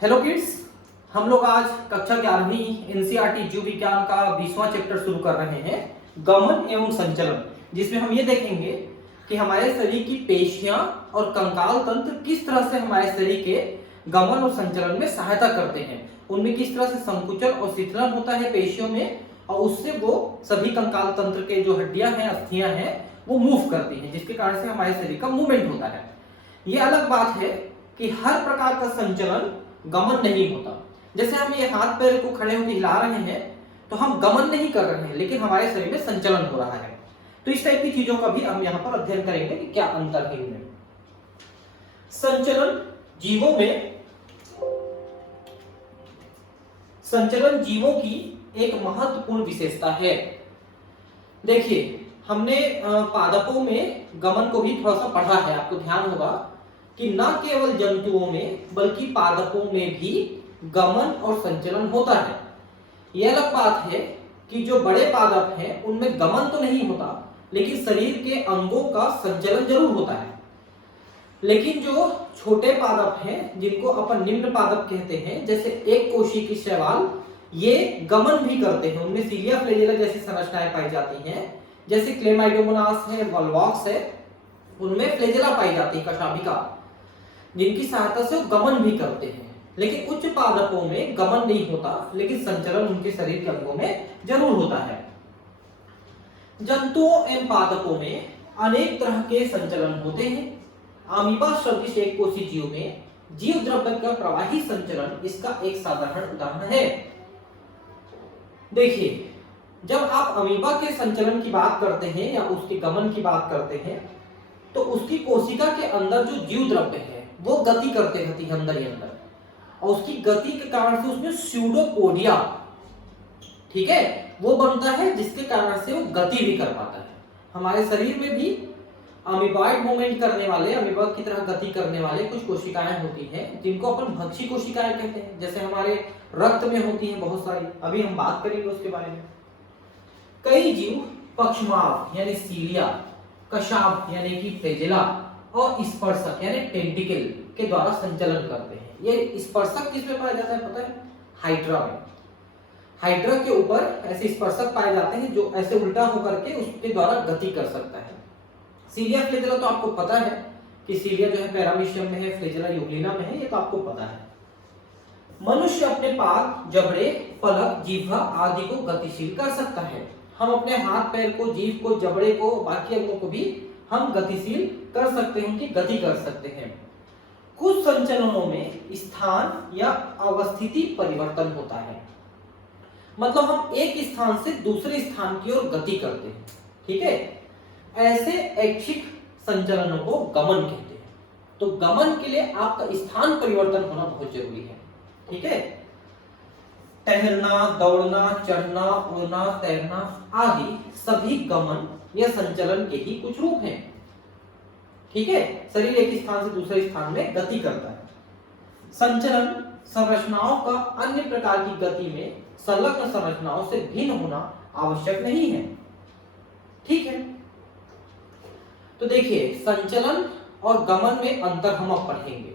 Hello kids, हम लोग आज कक्षा 11वीं एनसीईआरटी जीव विज्ञान का 20वां चैप्टर शुरू कर रहे हैं, गमन एवं संचलन, जिसमें हम ये देखेंगे कि हमारे शरीर की पेशियां और कंकाल तंत्र किस तरह से हमारे शरीर के गमन और संचलन में सहायता करते हैं। उनमें किस तरह से संकुचन और शिथिलन होता है पेशियों में, और उससे वो सभी कंकाल तंत्र के जो हड्डियां हैं, अस्थियां हैं, वो मूव करती हैं, जिसके कारण से हमारे शरीर का मूवमेंट होता है। ये अलग बात है कि हर प्रकार का संचलन गमन नहीं होता। जैसे हम ये हाथ पैर को खड़े होकर हिला रहे हैं तो हम गमन नहीं कर रहे हैं, लेकिन हमारे शरीर में संचलन हो रहा है। तो इस टाइप की चीजों का भी हम यहाँ पर अध्ययन करेंगे कि क्या अंतर है इनमें। संचलन जीवों की एक महत्वपूर्ण विशेषता है। देखिए, हमने पादपों में गमन को भी थोड़ा सा पढ़ा है। आपको ध्यान होगा कि न केवल जंतुओं में बल्कि पादपों में भी गमन और संचलन होता है। यह अलग बात है कि जो बड़े पादप हैं उनमें गमन तो नहीं होता, लेकिन शरीर के अंगों का संचलन जरूर होता है। लेकिन जो छोटे पादप हैं, जिनको अपन निम्न पादप कहते हैं, जैसे एक कोशिकी शैवाल, ये गमन भी करते हैं। उनमें सीलिया फ्लैजेला जैसी संरचनाएं पाई जाती हैं, जैसे क्लेमाइडोमोनास है, वॉल्वॉक्स है, उनमें फ्लैजेला पाई जाती है, कशाभिका, जिनकी सहायता से वो गमन भी करते हैं। लेकिन उच्च पादपों में गमन नहीं होता, लेकिन संचलन उनके शरीर के अंगों में जरूर होता है। जंतुओं एवं पादपों में अनेक तरह के संचलन होते हैं। अमीबा सदृश एक कोषी जीव में जीव द्रव्य का प्रवाही संचलन इसका एक साधारण उदाहरण है। देखिए, जब आप अमीबा के संचलन की बात करते हैं या उसके गमन की बात करते हैं, तो उसकी कोशिका के अंदर जो जीव द्रव्य है वो गति करते रहती है अंदर ही अंदर, और उसकी गति के कारण से उसमें स्यूडोपोडिया, ठीक है, वो बनता है, जिसके कारण से वो गति भी कर पाता है। हमारे शरीर में भी अमीबॉइड मूवमेंट करने वाले, अमीबा की तरह गति करने वाले कुछ कोशिकाएं होती हैं, जिनको अपन भक्षी कोशिकाएं कहते हैं। जैसे हमारे रक्त में होती हैं बहुत सारी, अभी हम बात करेंगे उसके बारे में। कई जीव पक्षमाव यानी सीलिया, कशाभ यानी कि फ्लैजेला और स्पर्शक यानी टेंटिकल के द्वारा संचलन करते हैं। ये स्पर्शक किसमें पाया जाता है पता है? हाइड्रा में। हाइड्रा के ऊपर ऐसे स्पर्शक पाए जाते हैं जो ऐसे उल्टा होकर के उसके द्वारा गति कर सकता है। सीलिया फ्लैजेला तो आपको पता है कि सीलिया जो है पैरामीशियम में है, फ्लैजेला यूग्लिना में है, ये तो आपको पता है। मनुष्य अपने पाद, जबड़े, पलक, जिह्वा आदि को गतिशील कर सकता है। हम अपने हाथ पैर को, जीभ को, जबड़े को, बाकी अंगों को भी हम गतिशील कर सकते हैं, कि गति कर सकते हैं। कुछ संचलनों में स्थान या अवस्थिति परिवर्तन होता है, मतलब हम एक स्थान से दूसरे स्थान की ओर गति करते हैं, ठीक है। ऐसे ऐच्छिक संचलनों को गमन कहते हैं। तो गमन के लिए आपका स्थान परिवर्तन होना बहुत जरूरी है, ठीक है। टहलना, दौड़ना, चढ़ना, उड़ना, तैरना आदि सभी गमन या संचलन के ही कुछ रूप हैं, ठीक है। शरीर एक स्थान से दूसरे स्थान में गति करता है। संचलन संरचनाओं का अन्य प्रकार की गति में संलग्न संरचनाओं से भिन्न होना आवश्यक नहीं है, ठीक है। तो देखिए, संचलन और गमन में अंतर हम अब पढ़ेंगे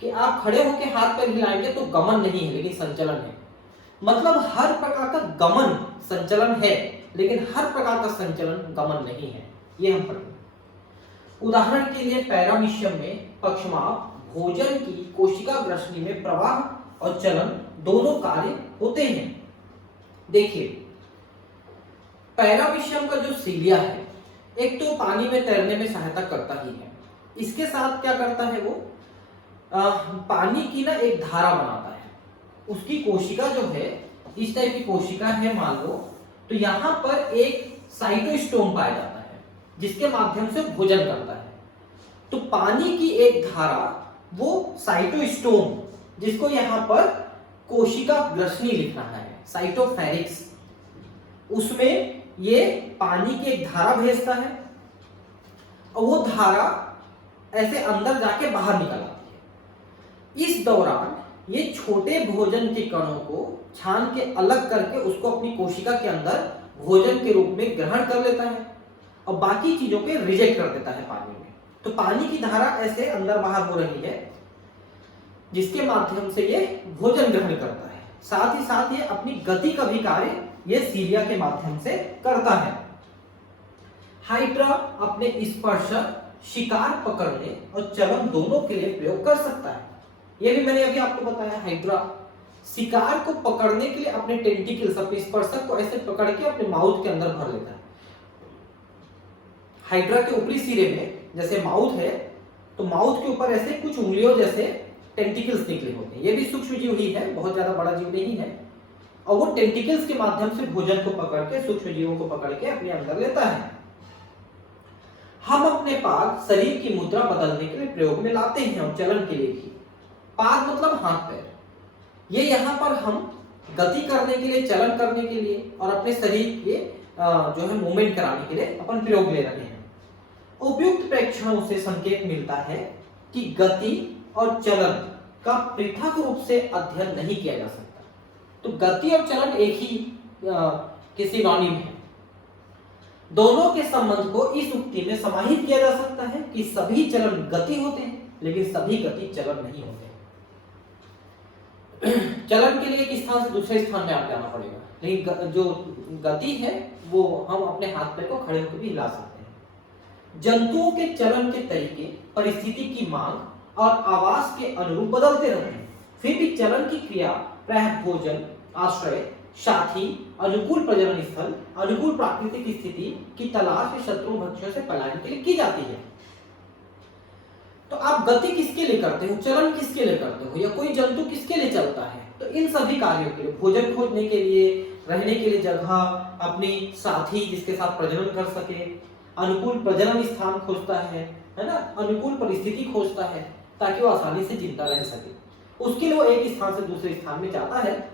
कि आप खड़े होकर हाथ पैर हिलाएंगे तो गमन नहीं है, लेकिन संचलन है। मतलब हर प्रकार का गमन संचलन है, लेकिन हर प्रकार का संचलन गमन नहीं है, ये हम पढ़ेंगे। उदाहरण के लिए पैरामीशियम में पक्षमाव भोजन की कोशिका ग्रसनी में प्रवाह और चलन दोनों कार्य होते हैं। देखिए, पैरामीशियम का जो सीलिया है, एक तो पानी में तैरने में सहायता करता ही है, इसके साथ क्या करता है वो पानी की ना एक धारा बनाता है। उसकी कोशिका जो है, इस टाइप की कोशिका है मान लो, तो यहां पर एक साइटोस्टोम पाया जाता है, जिसके माध्यम से भोजन करता है। तो पानी की एक धारा, वो साइटोस्टोम, जिसको यहां पर कोशिका ग्रसनी लिखना है, साइटोफेरिक्स, उसमें ये पानी की एक धारा भेजता है, और वो धारा ऐसे अंदर जाके बाहर निकल आती है। इस दौरान ये छोटे भोजन के कणों को छान के अलग करके उसको अपनी कोशिका के अंदर भोजन के रूप में ग्रहण कर लेता है, और बाकी चीजों को रिजेक्ट कर देता है पानी में। तो पानी की धारा ऐसे अंदर बाहर हो रही है। जिसके माध्यम से ये भोजन ग्रहण करता है। साथ ही साथ ये अपनी गति का भी कार्य ये सीलिया के माध्यम से करता है। हाइड्रा अपने स्पर्शक, शिकार पकड़ने और चलन दोनों के लिए प्रयोग कर सकता है। ये भी मैंने अभी आपको बताया, हाइड्रा शिकार को पकड़ने के लिए अपने टेंटिकल्स, अपने स्पर्शक को ऐसे पकड़ के अपने माउथ के अंदर भर लेता है। हाइड्रा के ऊपरी सिरे में जैसे माउथ है, तो माउथ के ऊपर ऐसे कुछ उंगलियों जैसे टेंटिकल्स निकले होते हैं। ये भी सूक्ष्म जीव ही है, बहुत ज्यादा बड़ा जीव नहीं है, और वो टेंटिकल्स के माध्यम से भोजन को पकड़ के, सूक्ष्म जीवों को पकड़ के अपने अंदर लेता है। हम अपने पाद शरीर की मुद्रा बदलने के लिए प्रयोग में लाते हैं और चलन के लिए भी। पाद मतलब हाथ पैर, ये यहाँ पर हम गति करने के लिए, चलन करने के लिए और अपने शरीर के जो है मूवमेंट कराने के लिए अपन प्रयोग ले रहे हैं। उपयुक्त प्रेक्षणों से संकेत मिलता है कि गति और चलन का पृथक रूप से अध्ययन नहीं किया जा सकता। तो गति और चलन एक ही के सिनोनिम है। दोनों के संबंध को इस उक्ति में समाहित किया जा सकता है कि सभी चलन गति होते हैं, लेकिन सभी गति चलन नहीं होते। चलन के लिए एक स्थान से दूसरे स्थान में आप जाना पड़ेगा, लेकिन जो गति है वो हम अपने हाथ पैर को खड़े होकर भी हिला सकते हैं। जंतुओं के चलन के तरीके परिस्थिति की मांग और आवास के अनुरूप बदलते रहते हैं, फिर भी चलन की क्रिया प्रायः भोजन, आश्रय, साथी, अनुकूल प्रजनन स्थल, अनुकूल प्राकृतिक स्थिति की तलाश में शत्रु भक्षियों से पलायन के लिए की जाती है। तो आप गति किसके लिए करते हो, चलन किसके लिए करते हो, या कोई जंतु किसके लिए चलता है? तो इन सभी कार्यों के लिए, भोजन खोजने के लिए, रहने के लिए जगह, अपनी साथी जिसके साथ प्रजनन कर सके, अनुकूल प्रजनन स्थान खोजता है ना, अनुकूल परिस्थिति खोजता है ताकि वो आसानी से जिंदा रह सके, उसके लिए वो एक स्थान से दूसरे स्थान में जाता है।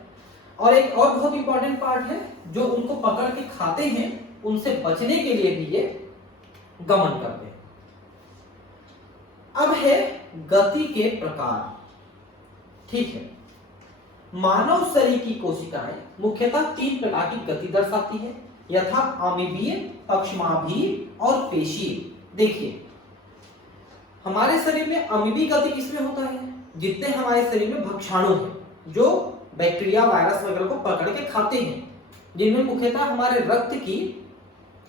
और एक और बहुत इंपॉर्टेंट पार्ट है, जो उनको पकड़ के खाते हैं उनसे बचने के लिए भी ये गमन करते हैं। अब है गति के प्रकार। ठीक है, मानव शरीर की कोशिकाएं मुख्यतः 3 प्रकार की गति दर्शाती है, यथा अमीबीय, पक्षमाभीय और पेशीय। देखिए, हमारे शरीर में अमीबी गति किसमें होता है? जितने हमारे शरीर में भक्षाणु हैं, जो बैक्टीरिया, वायरस वगैरह को पकड़ के खाते हैं, जिनमें मुख्यतः हमारे रक्त की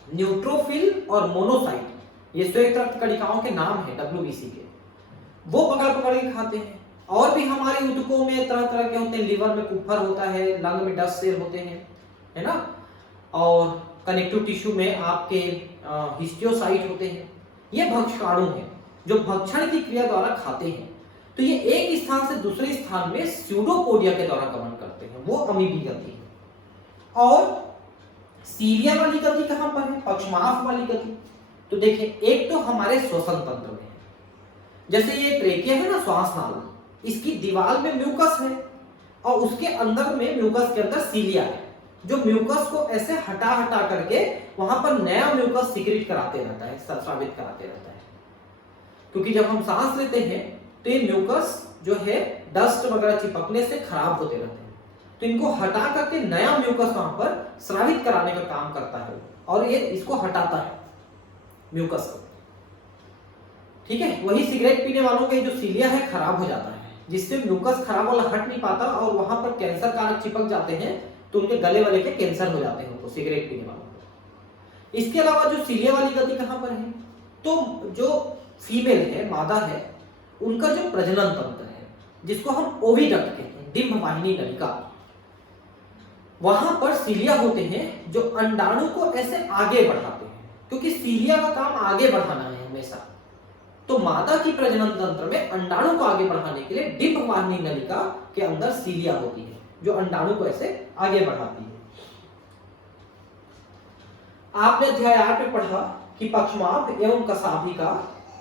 न्यूट्रोफिल और मोनोसाइट, ये श्वेत रक्त कणिकाओं के नाम है WBC के, वो पकड़ के खाते हैं। और भी हमारे ऊतकों में तरह तरह के होते हैं, लिवर में कुफर होता है, लंग में डस्ट सेल होते हैं, है ना, और कनेक्टिव टिश्यू में आपके हिस्टियोसाइट होते हैं। ये भक्षकाणु हैं जो भक्षण की क्रिया द्वारा खाते हैं। तो ये एक स्थान से दूसरे स्थान में स्यूडोपोडिया के द्वारा गमन करते हैं, वो अमीबी गति है। और सीलिया वाली गति कहां पर है? पक्षमाभ वाली गति। तो देखिए, एक तो हमारे श्वसन तंत्र में है, जैसे ये ट्रेकिया है ना, श्वास नाला, इसकी दीवार में म्यूकस है और उसके अंदर में, म्यूकस के अंदर सीलिया है, जो म्यूकस को ऐसे हटा हटा करके वहां पर नया म्यूकस सीक्रेट कराते रहता है, स्रावित कराते रहता है। क्योंकि जब हम सांस लेते हैं तो ये म्यूकस जो है डस्ट वगैरह चिपकने से खराब होते रहते हैं, तो इनको हटा करके नया म्यूकस वहां पर स्रावित कराने का काम करता है, और ये इसको हटाता है म्यूकस को। ठीक है, वही सिगरेट पीने वालों के जो सीलिया है खराब हो जाता है, जिससे म्यूकस खराब वाला हट नहीं पाता और वहां पर कैंसर कारक चिपक जाते हैं, तो उनके गले वाले के कैंसर हो जाते हैं, तो सिगरेट पीने वालों को। इसके अलावा जो सीलिया वाली गति कहां पर है? तो जो फीमेल है, मादा है, उनका जो प्रजनन तंत्र है, जिसको हम ओविडक्ट कहते हैं, डिंब वाहिनी नलिका, वहां पर सीलिया होते हैं जो अंडाणु को ऐसे आगे बढ़ाते हैं, क्योंकि सीलिया का काम आगे बढ़ाना है हमेशा। तो मादा की प्रजनन तंत्र में अंडाणु को आगे बढ़ाने के लिए डिंब वाहिनी नलिका के अंदर सीलिया होती है, जो अंडाणु को ऐसे आगे बढ़ाती है। आपने अध्याय 8 में पढ़ा कि पक्षमाभ एवं कशाभिका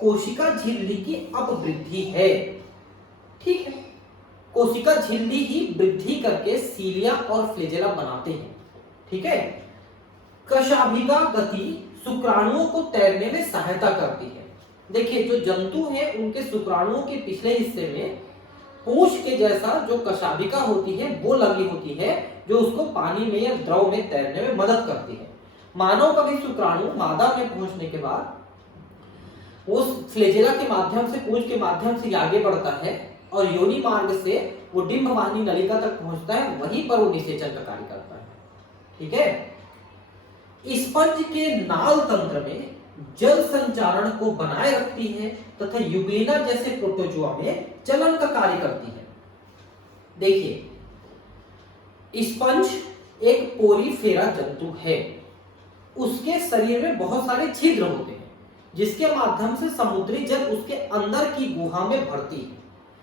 कोशिका झिल्ली की अपवृद्धि है। ठीक है, कोशिका झिल्ली ही वृद्धि करके सीलिया और फ्लैजेला बनाते हैं। ठीक है, कशाभिका गति शुक्राणुओं को तैरने में सहायता करती है। देखिए, जो जंतु हैं उनके शुक्राणुओं के पिछले हिस्से में पूंछ के जैसा जो कशाभिका होती है वो लगी होती है, जो उसको पानी में या द्रव में तैरने में मदद करती है। मानव का भी शुक्राणु मादा में पहुंचने के बाद उस फ्लैजेला के माध्यम से, पूंछ के माध्यम से आगे बढ़ता है और योनि मार्ग से वो डिंब वाहिनी नलिका तक पहुंचता है, वहीं पर वो निषेचन का कार्य करता है। ठीक है। स्पंज के नाल तंत्र में जल संचारण को बनाए रखती है तथा यूग्लिना जैसे प्रोटोजोआ में चलन का कार्य करती है। देखिए, स्पंज एक पोरीफेरा जंतु है। उसके शरीर में बहुत सारे छिद्र होते हैं जिसके माध्यम से समुद्री जल उसके अंदर की गुहा में भरती है।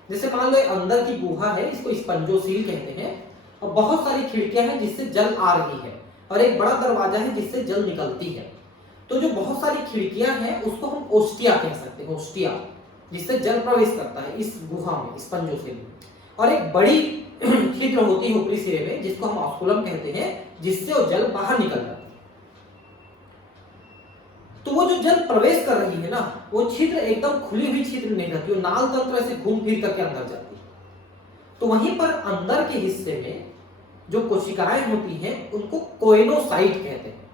जैसे मान लो अंदर की गुहा है, इसको स्पंजोसील कहते हैं, और बहुत सारी खिड़कियां हैं जिससे जल आ रही है, और एक बड़ा दरवाजा है जिससे जल निकलती है। तो जो बहुत सारी खिड़कियां हैं उसको हम ओस्टिया कह सकते हैं, ओस्टिया, जिससे जल प्रवेश करता है इस गुहा में, स्पंजोसील में। और एक बड़ी छिद्र होती है ऊपरी सिरे में जिसको हम ऑस्कुलम कहते हैं, जिससे वो जल बाहर निकल जाता है। तो वो जो जल प्रवेश कर रही है ना, वो छिद्र एकदम खुली हुई छिद्र नहीं रहती, वो नाल तंत्र से घूम फिर करके अंदर जाती है। तो वहीं पर अंदर के हिस्से में जो कोशिकाएं होती हैं उनको कोएनोसाइट कहते हैं,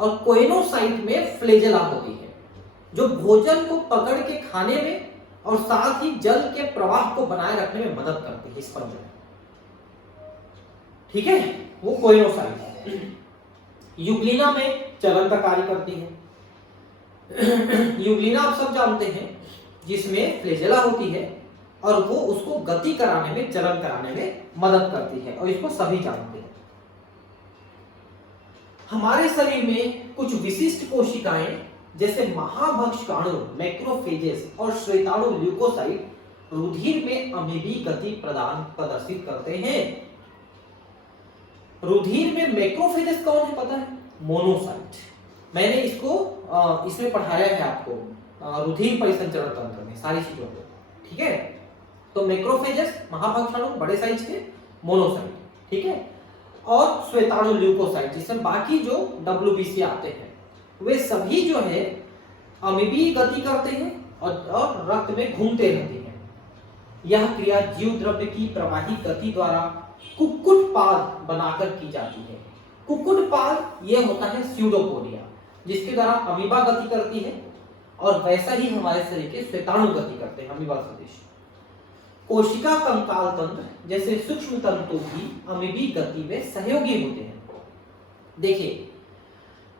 और कोएनोसाइट में फ्लेजेला होती है जो भोजन को पकड़ के खाने में और साथ ही जल के प्रवाह को बनाए रखने में मदद करती है स्पंज में। ठीक है, वो कोएनोसाइट है। यूग्लिना में चलन का कार्य करती है। यूग्लिना आप सब जानते हैं, जिसमें फ्लेजेला होती है और वो उसको गति कराने में, चलन कराने में मदद करती है, और इसको सभी जानते हैं। हमारे शरीर में कुछ विशिष्ट कोशिकाएं जैसे महाभक्षकाणु मैक्रोफेजेस और श्वेताणु ल्यूकोसाइट रुधिर में अमीबी गति प्रदर्शित करते हैं। रुधिर में मैक्रोफेजेस कौन है पता है? मोनोसाइट। मैंने इसको इसमें पढ़ाया है आपको रुधिर परिसंचरण तंत्र में सारी चीजों को। ठीक है, तो मैक्रोफेजेस महाभक्षाणु बड़े साइज के, मोनोसाइट, ठीक है, और श्वेताणु ल्यूकोसाइट जिसमें बाकी जो WBC आते हैं, वे सभी जो है अमीबी गति करते हैं और रक्त में घूमते रहते हैं। यह क्रिया जीव द्रव्य की प्रवाही गति द्वारा कुक्कुट पाद बनाकर की जाती है। कुक्कुट पाद यह होता है स्यूडोपोडिया, जिसके द्वारा अमीबा गति करती है, और वैसा ही हमारे शरीर के श्वेताणु गति करते हैं अमीबा सदृश। कोशिका कंकाल तंत्र जैसे सूक्ष्म तंतु भी अमीबी गति में सहयोगी होते हैं। देखिए,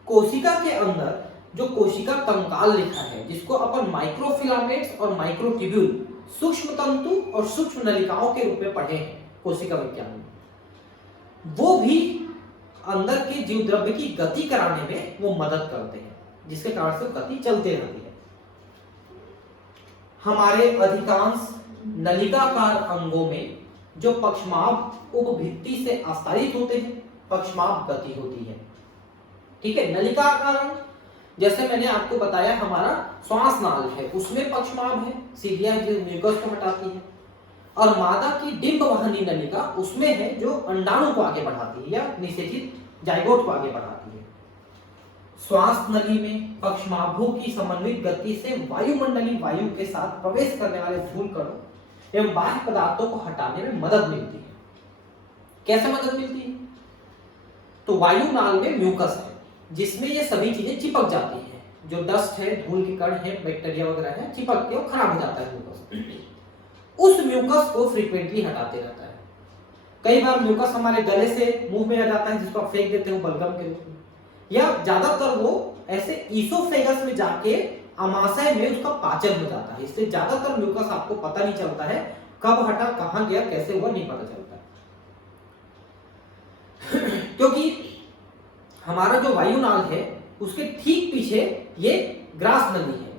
कोशिका के अंदर जो कोशिका कंकाल लिखा है, जिसको अपन माइक्रोफिलामेंट्स और माइक्रोट्यूब्यूल, सूक्ष्म तंतु और सूक्ष्म नलिकाओं के रूप में पढ़े हैं कोशिका विज्ञान में, वो भी अंदर के जीव द्रव्य की गति कराने में वो मदद करते हैं, जिसके कारण से गति चलते रहती है। हमारे अधिकांश नलिकाकार अंगों में जो पक्षमाभ उपभित्ति से आस्तारित होते हैं, पक्षमाभ गति होती है। ठीक है, नलिकाकार अंग जैसे मैंने आपको बताया हमारा श्वास नाल है, उसमें पक्षमाभ है, सीढ़ियां जो म्यूकस को हटाती है, और मादा की डिंब वाहिनी नलिका उसमें है जो अंडाणु को आगे बढ़ाती है या निषेचित जाइगोट को आगे बढ़ाती है। श्वास नली में पक्षमाभों की समन्वित गति से वायुमंडलीय वायु के साथ प्रवेश करने वाले धूल कणों एवं बाह्य पदार्थों को हटाने में मदद मिलती है। कैसे मदद मिलती है? तो वायु नाल में म्यूकस है जिसमें ये सभी चीजें चिपक जाती हैं, जो डस्ट है, धूल के कण है, बैक्टीरिया वगैरह है, चिपक के वो खराब हो जाता है म्यूकस। उस म्यूकस को फ्रीक्वेंटली हटाते रहता है। कई बार म्यूकस हमारे गले से मुंह में आ जाता है, जिसको आप फेंक देते हो बलगम के रूप में, या ज्यादातर वो ऐसे ईसोफेगस में जाके आमाशय में उसका पाचन हो जाता है। इसलिए ज्यादातर म्यूकस आपको पता नहीं चलता है कब हटा, कहां गया, कैसे हुआ, नहीं पता चलता क्योंकि हमारा जो वायुनाल है उसके ठीक पीछे ये ग्रास नली है,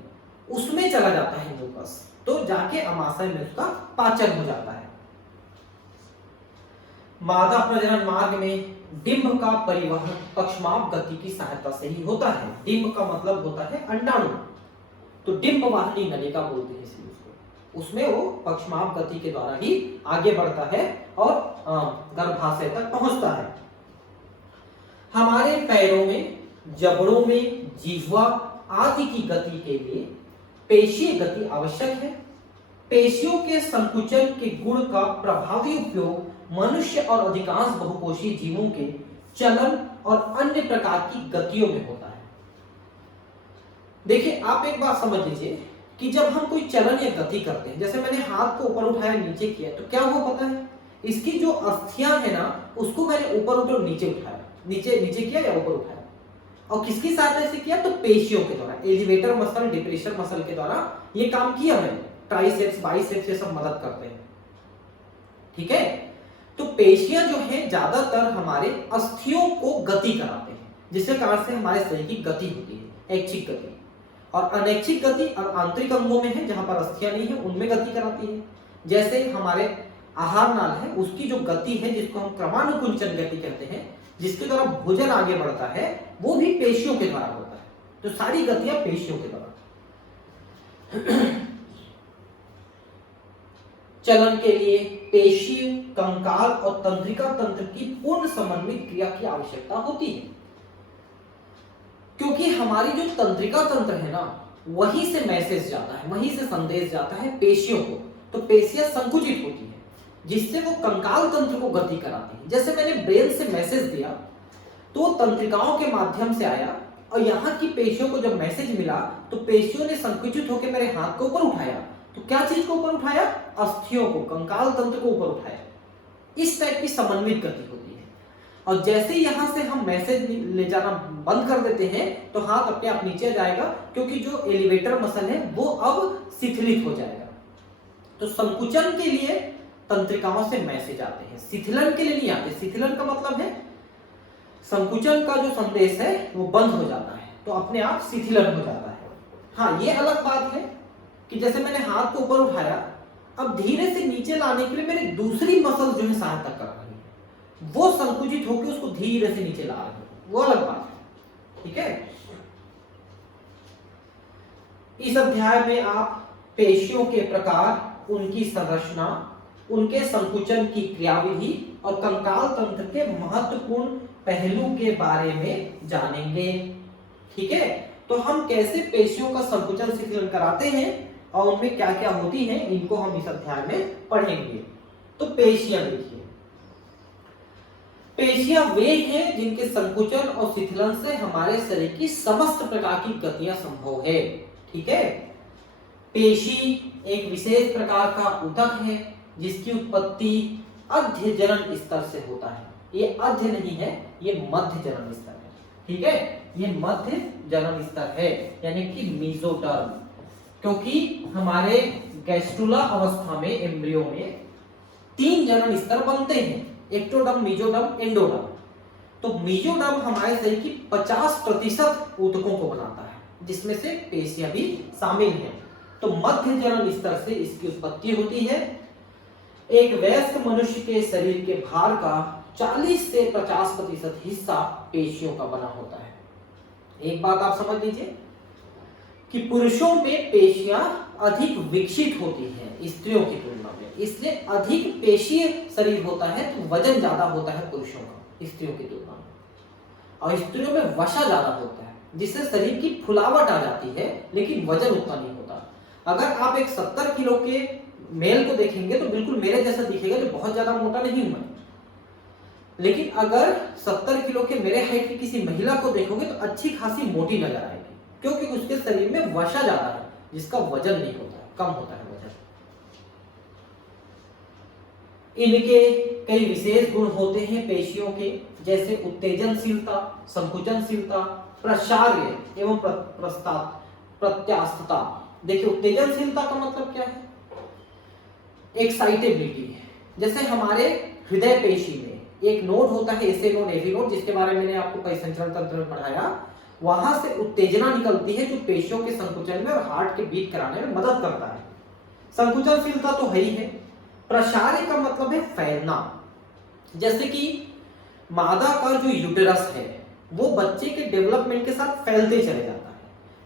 उसमें चला जाता है म्यूकस, तो जाके आमाशय में उसका पाचन हो जाता है। मादा प्रजनन मार्ग में डिंब का परिवहन पक्षमाभ गति की सहायता से ही होता है। डिंब का मतलब होता है अंडाणु, तो डिंब वाहिनी नलिका बोलते हैं इसी उसको, उसमें वो पक्षमाभ गति के द्वारा ही आगे बढ़ता है और गर्भाशय तक पहुंचता है। हमारे पैरों में, जबड़ों में, जिह्वा आदि की गति के लिए पेशीय गति आवश्यक है। पेशियों के संकुचन के गुण का प्रभावी उपयोग मनुष्य और अधिकांश बहुकोषीय जीवों के चलन और अन्य प्रकार की गतियों में होता है। देखिए, आप एक बात समझ लीजिए कि जब हम कोई चलन या गति करते हैं, जैसे मैंने हाथ को ऊपर उठाया नीचे किया, तो क्या हुआ पता है, इसकी जो अस्थियां है ना उसको मैंने ऊपर उठाया नीचे उठाया, नीचे नीचे किया या ऊपर उठाया, और किसकी सहायता से किया, तो पेशियों के द्वारा, एलिवेटर मसल, डिप्रेशर मसल के द्वारा ये काम किया मैंने। ट्राइसेप्स, बाइसेप्स ये सब मदद करते हैं, ठीक है। तो पेशियां जो है ज्यादातर हमारे अस्थियों को गति कराते हैं, जिसके कारण से हमारे शरीर की गति होती है, ऐच्छिक गति। और अनैच्छिक गति और आंतरिक अंगों में है, जहां पर अस्थियां नहीं है उनमें गति कराती है। जैसे हमारे आहार नाल है, उसकी जो गति है जिसको हम क्रमानुकुंचन गति कहते हैं, जिसके द्वारा भोजन आगे बढ़ता है, वो भी पेशियों के द्वारा होता है। तो सारी गतियां पेशियों के द्वारा। चलन के लिए पेशी, कंकाल और तंत्रिका तंत्र की पूर्ण समन्वित क्रिया की आवश्यकता होती है, क्योंकि हमारी जो तंत्रिका तंत्र है ना, वहीं से मैसेज जाता है, वहीं से संदेश जाता है पेशियों को। तो पेशियां संकुचित होती है, जिससे वो कंकाल तंत्र को गति कराती है। जैसे मैंने ब्रेन से मैसेज दिया तो तंत्रिकाओं के माध्यम से आया, और यहाँ की पेशियों को जब मैसेज मिला तो पेशियों ने संकुचित होकर मेरे हाथ को ऊपर उठाया। तो क्या चीज को ऊपर उठाया, अस्थियों को, कंकाल तंत्र को ऊपर उठाया। इस टाइप की समन्वित गति होती है। और जैसे ही यहां से हम मैसेज ले जाना बंद कर देते हैं तो हाथ अपने आप नीचे जाएगा, क्योंकि जो एलिवेटर मसल है वो अब शिथिलित हो जाएगा। तो संकुचन के लिए तंत्रिकाओं से मैसेज आते हैं, शिथिलन के लिए नहीं आते। शिथिलन का मतलब है संकुचन का जो संदेश है वो बंद हो जाता है, तो अपने आप शिथिलन हो जाता है। हाँ, ये अलग बात है कि जैसे मैंने हाथ को ऊपर उठाया, अब धीरे से नीचे लाने के लिए मेरी दूसरी मसल जो है सहायता कर रही है, वो संकुचित होकर उसको धीरे से नीचे ला रही है, वो अलग बात है, ठीक है। इस अध्याय में आप पेशियों के प्रकार, उनकी संरचना, उनके संकुचन की क्रियाविधि और कंकाल तंत्र के महत्वपूर्ण पहलू के बारे में जानेंगे, ठीक है। तो हम कैसे पेशियों का संकुचन शिथिलन कराते हैं और उनमें क्या क्या होती हैं, इनको हम इस अध्याय में पढ़ेंगे। तो पेशियां देखिए, पेशियां वे हैं जिनके संकुचन और शिथिलन से हमारे शरीर की समस्त प्रकार की गतियां संभव है, ठीक है। पेशी एक विशेष प्रकार का ऊतक है जिसकी उत्पत्ति अध्य जनन स्तर से होता है। ये अध्य नहीं है, ये मध्य जनन स्तर है, ठीक है। ये मध्य जनन स्तर है, यानी कि मीजोडर्म, क्योंकि हमारे गैस्ट्रुला अवस्था में, एम्ब्रियो में 3 जनन स्तर बनते हैं, एक्टोडर्म, मीजोडर्म, एंडोडर्म। तो मीजोडर्म हमारे शरीर की 50% ऊतकों को बनाता है, जिसमें से पेशियां भी शामिल हैं। तो मध्य जनन स्तर से इसकी उत्पत्ति होती है। एक वयस्क मनुष्य के शरीर के भार का 40 से 50% हिस्सा पेशियों का बना होता है। एक बात आप समझ लीजिए कि पुरुषों में पेशियां अधिक विकसित होती हैं स्त्रियों की तुलना में, इसलिए अधिक पेशीय शरीर होता है, तो वजन ज्यादा होता है पुरुषों का स्त्रियों की तुलना में। और स्त्रियों में वसा ज्यादा होता है, जिससे शरीर की फुलावट आ जाती है, लेकिन वजन उतना नहीं होता। अगर आप एक 70 किलो के मेल को देखेंगे तो बिल्कुल मेरे जैसा दिखेगा, जो बहुत ज्यादा मोटा नहीं हूं मैं। लेकिन अगर 70 किलो के मेरे हाइट की किसी महिला को देखोगे तो अच्छी खासी मोटी नजर आएगी, क्योंकि उसके शरीर में वसा ज्यादा है, जिसका वजन नहीं होता है, कम होता है वजन। इनके कई विशेष गुण होते हैं पेशियों के, जैसे उत्तेजनशीलता, संकुचनशीलता, प्रसार्य एवं प्रत्यास्थता। देखिए, उत्तेजनशीलता का मतलब क्या है, एक्साइटेबिलिटी है। जैसे हमारे हृदय पेशी में एक नोड होता है, एसे नोड, एवी नोड, जिसके बारे में मैंने आपको परिसंचरण तंत्र में पढ़ाया। वहां से उत्तेजना निकलती है जो पेशियों के संकुचन में और हार्ट के बीट कराने में मदद करता है। संकुचनशीलता तो है ही है। प्रसार्य का मतलब है फैलना, जैसे कि मादा का जो यूटेरस है वो बच्चे के डेवलपमेंट के साथ फैलते चले जाता है,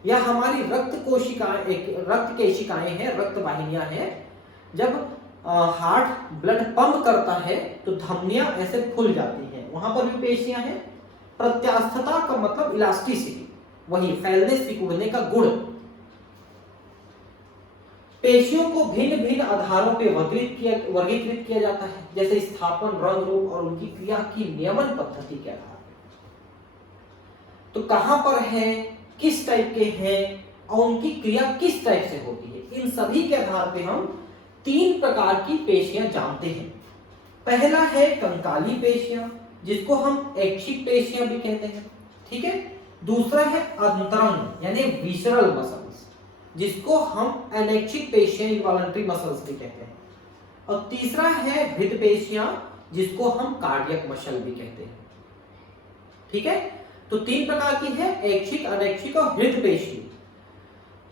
या हमारी रक्त कोशिकाएं, रक्त केशिकाएं हैं, रक्त वाहिनियां हैं, जब हार्ट ब्लड पंप करता है तो धमनियां ऐसे फूल जाती हैं, वहां पर भी पेशियां हैं। प्रत्यास्थता का मतलब इलास्टिसिटी, वही फैलने सिकुड़ने का गुण। पेशियों को भिन्न भिन्न आधारों पे वर्गीकृत किया जाता है, जैसे स्थापन, रंग, रूप और उनकी क्रिया की नियमन पद्धति के आधार पर। तो कहां पर है, किस टाइप के हैं, और उनकी क्रिया किस टाइप से होती है, इन सभी के आधार पे हम 3 प्रकार की पेशियां जानते हैं। पहला है कंकाली पेशियां, जिसको हम ऐच्छिक पेशियां भी कहते हैं, ठीक है। दूसरा है अंतरंग यानी विसरल मसल्स, जिसको हम अनैच्छिक पेशियां इनवॉलंटरी मसल्स भी कहते हैं। और तीसरा है हृदय पेशियां, जिसको हम कार्डियक मसल भी कहते हैं, ठीक है। तो 3 प्रकार की है, ऐच्छिक, अनैच्छिक और हृदय पेशी।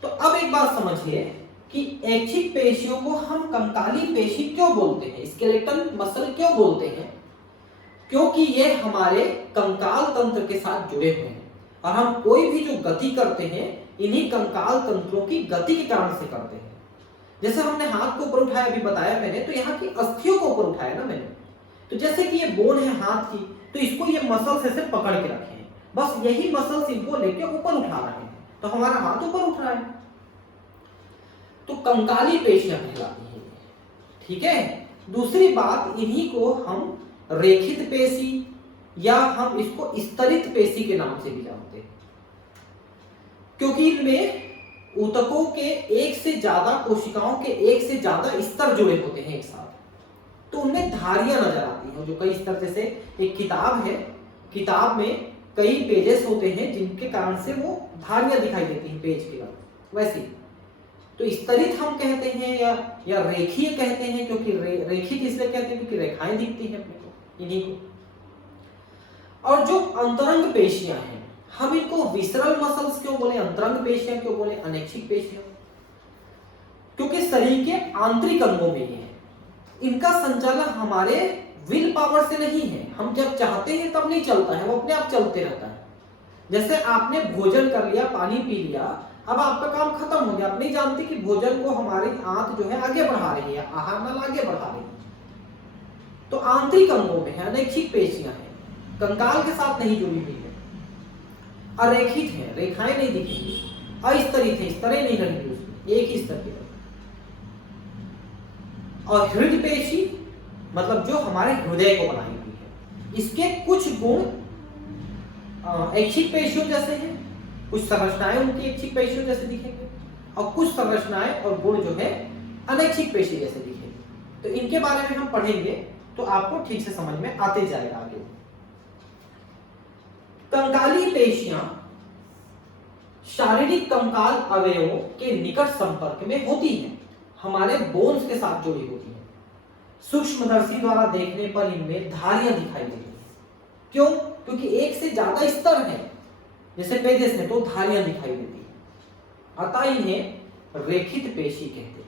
तो अब एक बात समझिए कि ऐच्छिक पेशियों को हम कंकाली पेशी क्यों बोलते हैं, स्केलेटल मसल क्यों बोलते हैं, क्योंकि ये हमारे कंकाल तंत्र के साथ जुड़े हुए हैं और हम कोई भी जो गति करते हैं इन्हीं कंकाल तंत्रों की गति के कारण से करते हैं। जैसे हमने हाथ को ऊपर उठाया, अभी बताया मैंने, तो यहाँ की अस्थियों को ऊपर उठाया ना मैंने, तो जैसे कि ये बोन है हाथ की, तो इसको ये मसल्स ऐसे पकड़ के रखे हैं, बस यही मसल्स इनको लेके ऊपर उठा रहे हैं, तो हमारा हाथ ऊपर उठ रहा है, तो कंकाली पेशियां कहलाती है, ठीक है। दूसरी बात, इन्हीं को हम रेखित पेशी या हम इसको स्तरित पेशी के नाम से भी जानते हैं, क्योंकि इनमें ऊतकों के एक से ज्यादा कोशिकाओं के एक से ज्यादा स्तर जुड़े होते हैं एक साथ, तो उनमें धारियां नजर आती हैं, जो कई स्तर, जैसे एक किताब है, किताब में कई पेजेस होते हैं जिनके कारण से वो धारियां दिखाई देती हैं पेज के बाद, वैसे तो स्तरित हम कहते हैं या रेखीय कहते हैं, क्योंकि रेखित इसलिए कहते हैं क्योंकि रेखाएं दिखती हैं अपने को, इन्हीं को। और जो अंतरंग पेशियां हैं, हम इनको विसरल मसल्स क्यों बोले, अंतरंग पेशियां क्यों बोले, अनैच्छिक पेशियां, क्योंकि शरीर के आंतरिक अंगों में है, इनका संचालन हमारे विल पावर से नहीं है, हम जब चाहते हैं तब नहीं चलता है, वो अपने आप चलते रहता है। जैसे आपने भोजन कर लिया, पानी पी लिया, अब आपका काम खत्म हो गया, आप नहीं जानते कि भोजन को हमारी आंत जो है आगे बढ़ा रही है, आहार नल आगे बढ़ा रही है, तो आंतरिक अंगों में है, अनैच्छिक पेशियां हैं, कंकाल के साथ नहीं जुड़ी हुई है, अरेखित है, रेखाएं नहीं दिखेंगी, अस्तरित है, स्तरें नहीं रहेंगी उसमें, एक ही स्तर की। और हृदय पेशी मतलब जो हमारे हृदय को बनाई हुई है, इसके कुछ गुण ऐच्छिक पेशियों जैसे हैं, कुछ संरचनाएं उनकी ऐच्छिक पेशियों जैसे दिखेंगे, और कुछ संरचनाएं और गुण जो है अनैच्छिक पेशी जैसे दिखेंगे। तो इनके बारे में हम पढ़ेंगे तो आपको ठीक से समझ में आते जाएगा आगे। कंकाली पेशियां शारीरिक कंकाल अवयवों के निकट संपर्क में होती हैं, हमारे बोन्स के साथ जुड़ी होती है। सूक्ष्मदर्शी द्वारा देखने पर इनमें धारियां दिखाई देती हैं, क्यों, क्योंकि एक से ज्यादा स्तर है, जैसे पेजेस में तो धारियां दिखाई देती है, अतः इन्हें रेखित पेशी कहते हैं।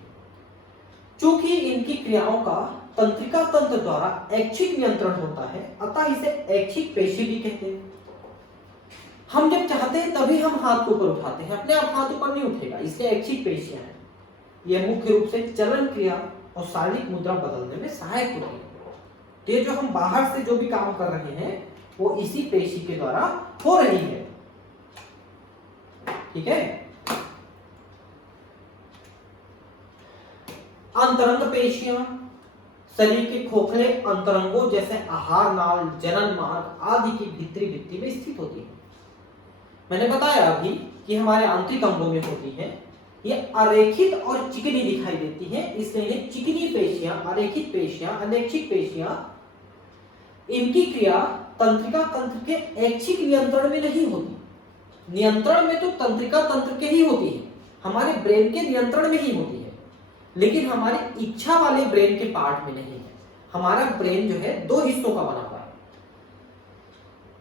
चूंकि इनकी क्रियाओं का तंत्रिका तंत्र द्वारा ऐच्छिक नियंत्रण होता है, अतः इसे ऐच्छिक पेशी भी कहते हैं। हम जब चाहते हैं तभी हम हाथ को ऊपर उठाते हैं, अपने आप हाथ ऊपर नहीं उठेगा, इसलिए ऐच्छिक पेशियां हैं। यह मुख्य रूप से चलन क्रिया और शारीरिक मुद्रा बदलने में सहायक होती है। तो ये जो हम बाहर से जो भी काम कर रहे हैं वो इसी पेशी के द्वारा हो रही है, ठीक है। अंतरंग पेशियां शरीर के खोखले अंतरंगों जैसे आहार नाल, जनन मार्ग आदि की भीतरी भित्ति में स्थित होती है। मैंने बताया अभी कि हमारे आंतरिक अंगों में होती है, ये अरेखित और चिकनी दिखाई देती है, इसलिए इन्हें चिकनी पेशियां, अरेखित पेशियां, अनैच्छिक पेशियां, इनकी क्रिया तंत्रिका तंत्र के ऐच्छिक नियंत्रण में नहीं होती। नियंत्रण में तो तंत्रिका तंत्र के ही होती है, हमारे ब्रेन के नियंत्रण में ही होती है, लेकिन हमारी इच्छा वाले ब्रेन के पार्ट में नहीं है। हमारा ब्रेन जो है 2 हिस्सों का बना हुआ है,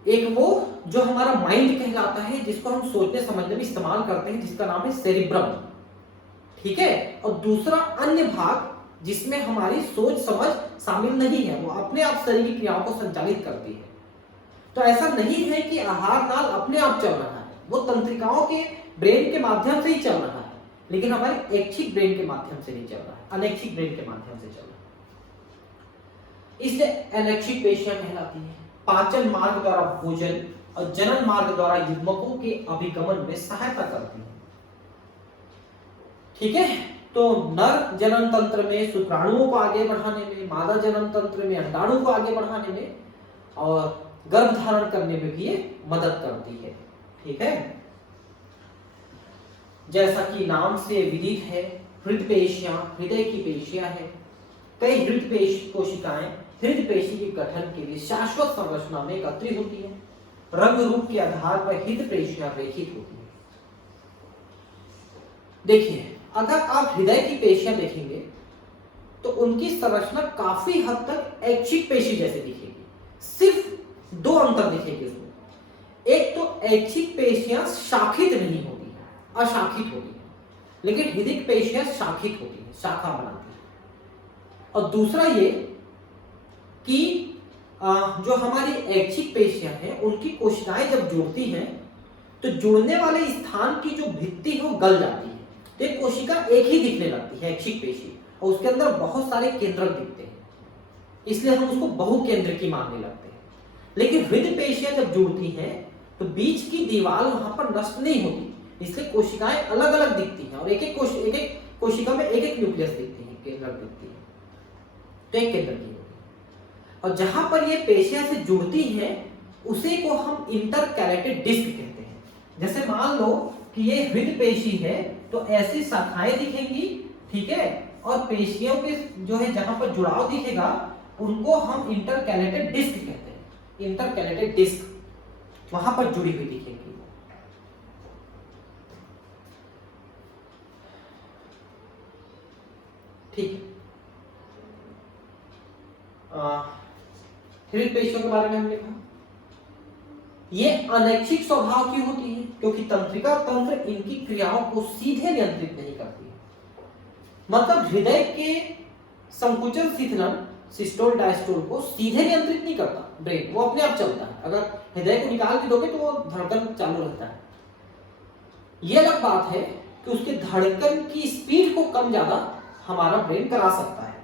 एक वो जो हमारा माइंड कहलाता है, जिसको हम सोचने समझने में इस्तेमाल करते हैं, जिसका नाम है सेरिब्रम, ठीक है, और दूसरा अन्य भाग जिसमें हमारी सोच समझ शामिल नहीं है, वो अपने आप शरीर की क्रियाओं को संचालित करती है। तो ऐसा नहीं है कि आहार नाल अपने आप चल रहा है, वो तंत्रिकाओं के ब्रेन के माध्यम से ही चल रहा है, लेकिन हमारे ऐच्छिक ब्रेन के माध्यम से नहीं चल रहा है, अनैच्छिक ब्रेन के माध्यम से चल रहा है, इसलिए अनैच्छिक पेशियां कहलाती है। पाचन मार्ग द्वारा भोजन और जनन मार्ग द्वारा युग्मकों के अभिगमन में सहायता करती है, ठीक है। तो नर जनन तंत्र में शुक्राणुओं को आगे बढ़ाने में, मादा जनन तंत्र में अंडाणु को आगे बढ़ाने में और गर्भ धारण करने में भी ये मदद करती है, ठीक है। जैसा कि नाम से विदित है, हृदय पेशियां हृदय की पेशियां है। कई हृदय कोशिकाएं हृदय पेशी के गठन के लिए शाश्वत संरचना में एकत्रित होती है। रंग रूप के आधार पर हृदय पेशियां रेखित होती है। देखिए, अगर आप हृदय की पेशियां देखेंगे तो उनकी संरचना काफी हद तक ऐच्छिक पेशी जैसे दिखेगी। सिर्फ दो अंतर दिखेंगे उसमें। एक तो ऐच्छिक पेशियां शाखित नहीं होती, अशाखित होती है, लेकिन हृदय पेशियां शाखित होती है, शाखा बनाती है। और दूसरा ये कि जो हमारी ऐच्छिक पेशियां हैं उनकी कोशिकाएं जब जुड़ती हैं तो जुड़ने वाले स्थान की जो भित्ति है वो गल जाती है, तो एक कोशिका एक ही दिखने लगती है ऐच्छिक पेशी, और उसके अंदर बहुत सारे केंद्रक दिखते हैं, इसलिए हम उसको बहुकेंद्रकी मानने लगते हैं। लेकिन हृदय पेशियां जब जुड़ती हैं तो बीच की दीवार वहां पर नष्ट नहीं होती, इसलिए कोशिकाएं अलग अलग दिखती हैं और एक एक कोशिका में एक एक न्यूक्लियस दिखती है, केंद्रक दिखती है, तो एक केंद्र की होती है। और जहां पर ये पेशियां से जुड़ती हैं उसे को हम इंटरकैलेटेड डिस्क कहते हैं। जैसे मान लो कि ये हृदय पेशी है तो ऐसी शाखाएं दिखेंगी, ठीक है, और पेशियों के जो है जहां पर जुड़ाव दिखेगा उनको हम इंटरकैलेटेड डिस्क कहते हैं। इंटरकैलेटेड डिस्क वहां पर जुड़ी हुई दिखेगी। ठीक, हृदय पेशियों के बारे में हमने कहा ये अनैच्छिक स्वभाव की होती है क्योंकि तंत्रिका तंत्र इनकी क्रियाओं को सीधे नियंत्रित नहीं करती है। मतलब हृदय के संकुचन शिथिलन सिस्टोल डायस्टोल को सीधे नियंत्रित नहीं करता ब्रेन, वो अपने आप चलता है। अगर हृदय को निकाल भी दोगे तो वो धड़कन चालू रहता है। ये अलग बात है कि उसके धड़कन की स्पीड को कम ज्यादा हमारा ब्रेन करा सकता है।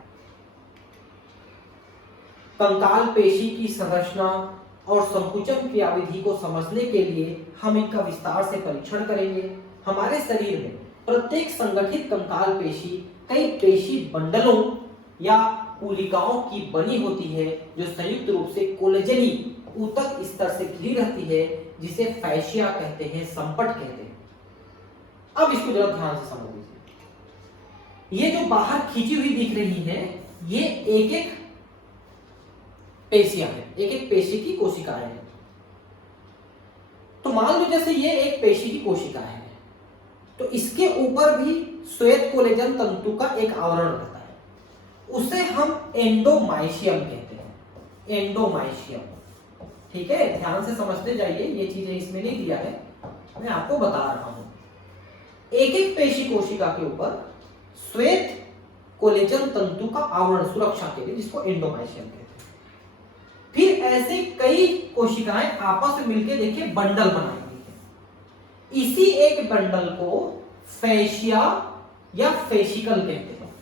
कंकाल पेशी की संरचना और संकुचन क्रियाविधि को समझने के लिए हम इनका विस्तार से परीक्षण करेंगे। हमारे शरीर में प्रत्येक संगठित कंकाल पेशी कई पेशी बंडलों या पुलिकाओं की बनी होती है जो संयुक्त रूप से कोलेजनी ऊतक स्तर से घिरी रहती है, जिसे फैशिया कहते हैं, संपट कहते हैं। अब इसको जरा ध्यान से समझ लीजिए। ये जो बाहर खींची हुई दिख रही है ये एक एक पेशियां हैं, एक एक पेशी की कोशिकाएं हैं। तो मान लो जैसे ये एक पेशी की कोशिका है तो इसके ऊपर भी श्वेत कोलेजन तंतु का एक आवरण रहता है, उसे हम एंडोमाइशियम कहते हैं। एंडोमाइशियम, ठीक है, ध्यान से समझते जाइए, ये चीजें इसमें नहीं दिया है, मैं आपको बता रहा हूं। एक एक पेशी कोशिका के ऊपर श्वेत कोलेजन तंतु का आवरण सुरक्षा के लिए, जिसको एंडोमाइशियम कहते हैं। फिर ऐसे कई कोशिकाएं आपस में मिलकर देखिए बंडल बनाएंगी। इसी एक बंडल को फैशिया या फेशिकल कहते हैं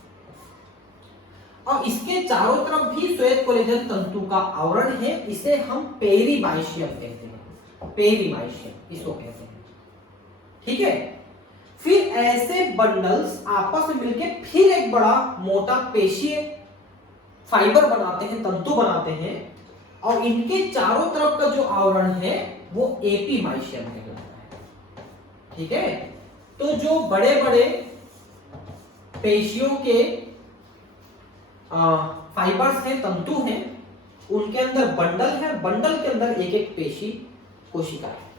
और इसके चारों तरफ भी श्वेत कोलेजन तंतु का आवरण है, इसे हम पेरीमाइशियम कहते हैं। पेरीमाइशियम इसको कहते हैं, ठीक है। फिर ऐसे बंडल्स आपस में मिलकर फिर एक बड़ा मोटा पेशीय फाइबर बनाते हैं, तंतु बनाते हैं, और इनके चारों तरफ का जो आवरण है वो एपीमाइशियम कहलाता है, ठीक है। तो जो बड़े बड़े पेशियों के फाइबर्स हैं, तंतु हैं, उनके अंदर बंडल है, बंडल के अंदर एक एक पेशी कोशिका है।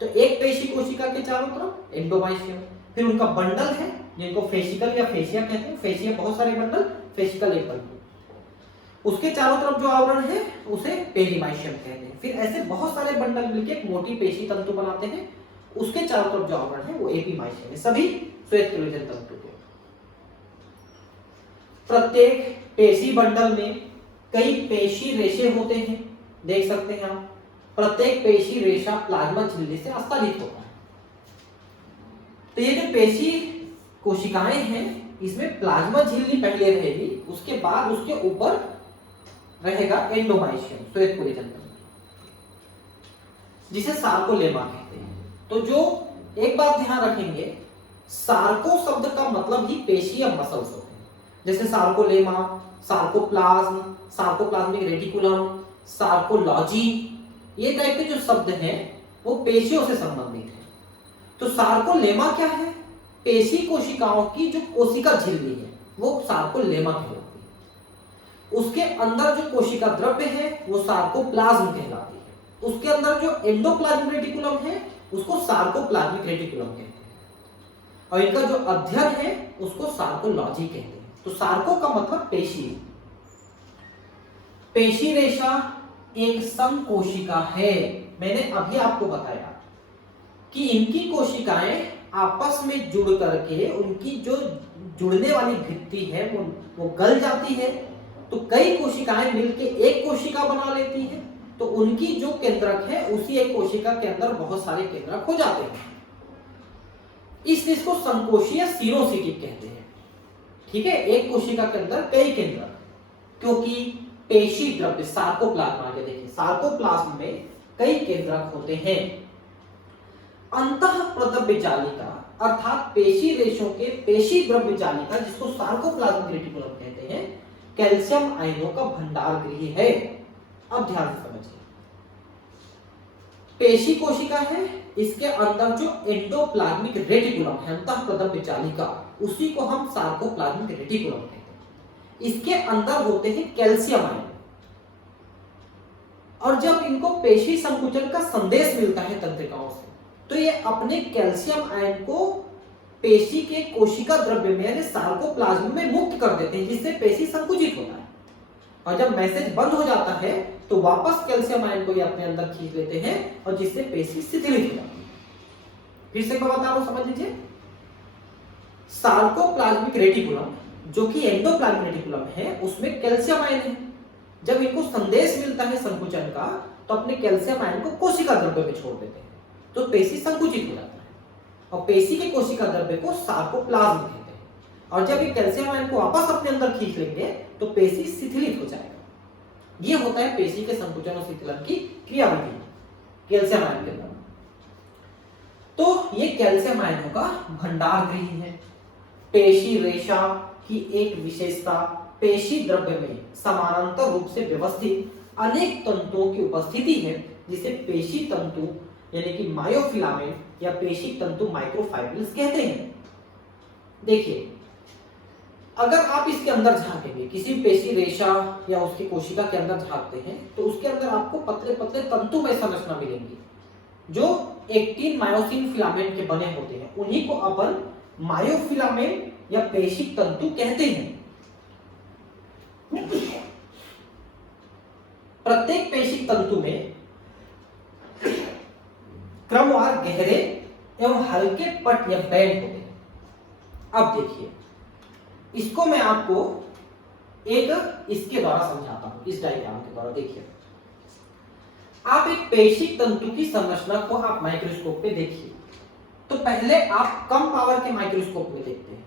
तो एक पेशी कोशिका के चारों तरफ एंडोमाइशियम, फिर उनका बंडल है जिनको फेशिकल या फेशिया कहते हैं। फेशिया बहुत सारे बंडल, फेशिकल एक बंडल, उसके चारों तरफ जो आवरण है उसे पेरीमाइशियम कहते हैं। फिर ऐसे बहुत सारे बंडल मिलकर एक मोटी पेशी तंतु बनाते हैं, उसके चारों तरफ जो आवरण है वो एपीमाइशियम है, सभी श्वेत कोलेजन तंतु के। प्रत्येक पेशी बंडल में कई पेशी रेशे होते हैं, देख सकते हैं आप। प्रत्येक पेशी रेशा प्लाज्मा झिल्ली से आच्छादित होता है। तो ये जो पेशी कोशिकाएं हैं इसमें प्लाज्मा झिल्ली पहले रहेगी, उसके बाद उसके ऊपर रहेगा एंडोमाइशियम, श्वेत कोलेजन तंतु, जिसे सार्कोलेमा कहते हैं। तो जो एक बात ध्यान रखेंगे, सार्को शब्द का मतलब ही पेशी या मसल्स होते हैं। जैसे sarcolemma, sarcoplasm, sarcoplasmic reticulum, sarcology, ये टाइप के जो शब्द हैं वो पेशियों से संबंधित है। तो सार्कोलेमा क्या है? पेशी कोशिकाओं की जो कोशिका झिल्ली है वो सार्कोलेमा कहलाती है। उसके अंदर जो कोशिका द्रव्य है वो सार्कोप्लाज्म कहलाती है। उसके अंदर जो एंडोप्लाज्मिक रेटिकुलम है उसको सार्कोप्लाज्मिक रेटिकुलम कहते हैं और इनका जो अध्ययन है उसको सार्कोलॉजी कहते हैं। तो सार्को का मतलब पेशी। पेशी रेशा एक संकोशिका है। मैंने अभी आपको बताया कि इनकी कोशिकाएं आपस में जुड़ करके उनकी जो जुड़ने वाली भित्ति है वो गल जाती है, तो कई कोशिकाएं मिलके एक कोशिका बना लेती हैं, तो उनकी जो केंद्रक है उसी एक कोशिका के अंदर बहुत सारे केंद्रक हो जाते हैं। इसलिए इसको संकोशीय सिरोसिटिक कहते हैं। ठीक है, एक कोशिका के अंदर कई केंद्रक, क्योंकि पेशी द्रव्य सार्कोप्लाज्म, आगे देखिए सार्कोप्लाज्म में कई केंद्रक होते हैं। अंतःप्रद्रव्य जालिका अर्थात पेशी रेशों के पेशी द्रव्य जालिका, जिसको सार्कोप्लाज्मिक रेटिकुलम कहते हैं, कैल्शियम आयनों का भंडार गृह है। अब ध्यान से समझिए, पेशी कोशिका है, इसके अंदर जो एंडोप्लाज्मिक रेटिकुलम है, अंतःप्रद्रव्य जालिका, उसी को हम सार्कोप्लाज्मिक रेटिकुलम कहते हैं। इसके अंदर होते हैं कैल्शियम आयन, और जब इनको पेशी संकुचन का संदेश मिलता है तंत्रिकाओं से, तो ये अपने कैल्शियम आयन को पेशी के कोशिका द्रव्य में यानी सार्कोप्लाज्म में मुक्त कर देते हैं, जिससे पेशी संकुचित होता है। और जब मैसेज बंद हो जाता है तो वापस कैल्शियम आयन को ये अपने अंदर खींच लेते हैं, और जिससे पेशी शिथिलित हो जाती है। फिर से मैं बता रहा हूं, समझ लीजिए। सार्कोप्लाज्मिक रेटिकुलम जो कि एंडोप्लाज्मिक रेटिकुलम है, उसमें कैल्शियम आयन है। जब इनको संदेश मिलता है संकुचन का, तो अपने कैल्शियम आयन को कोशिका द्रव्य में छोड़ देते हैं, तो पेशी संकुचित हो जाता है, और पेशी के कोशिका द्रव्य को सार्कोप्लाज्म कहते हैं। और जब ये कैल्शियम आयन को वापस अपने अंदर खींच लेंगे तो पेशी शिथिलित हो जाएगा। ये होता है पेशी के संकुचन और शिथिलन की क्रियाविधि कैल्शियम आयन के अंदर। तो ये कैल्शियम आयनों का भंडार गृह है। पेशी रेशा की एक विशेषता पेशी द्रव्य में समानांतर रूप से व्यवस्थित अनेक तंतुओं की उपस्थिति है, जिसे पेशी तंतु यानी कि मायोफिलामेंट या पेशी तंतु माइक्रोफाइब्रिल्स कहते हैं। देखिए, अगर आप इसके अंदर झांकेंगे, किसी पेशी रेशा या उसकी कोशिका के अंदर झांकते हैं, तो उसके अंदर आपको पतले पतले तंतुमय संरचना मिलेंगी, जो एक्टिन मायोसिन फिलामेंट के बने होते हैं। उन्हीं को अपन मायोफिलामेंट या पेशी तंतु कहते हैं। प्रत्येक पेशी तंतु में क्रमवार गहरे एवं हल्के पट या बैंड होते हैं। अब देखिए, इसको मैं आपको एक इसके द्वारा समझाता हूं, इस डायग्राम के द्वारा। देखिए, आप एक पेशी तंतु की संरचना को आप माइक्रोस्कोप पे देखिए, तो पहले आप कम पावर के माइक्रोस्कोप में देखते हैं,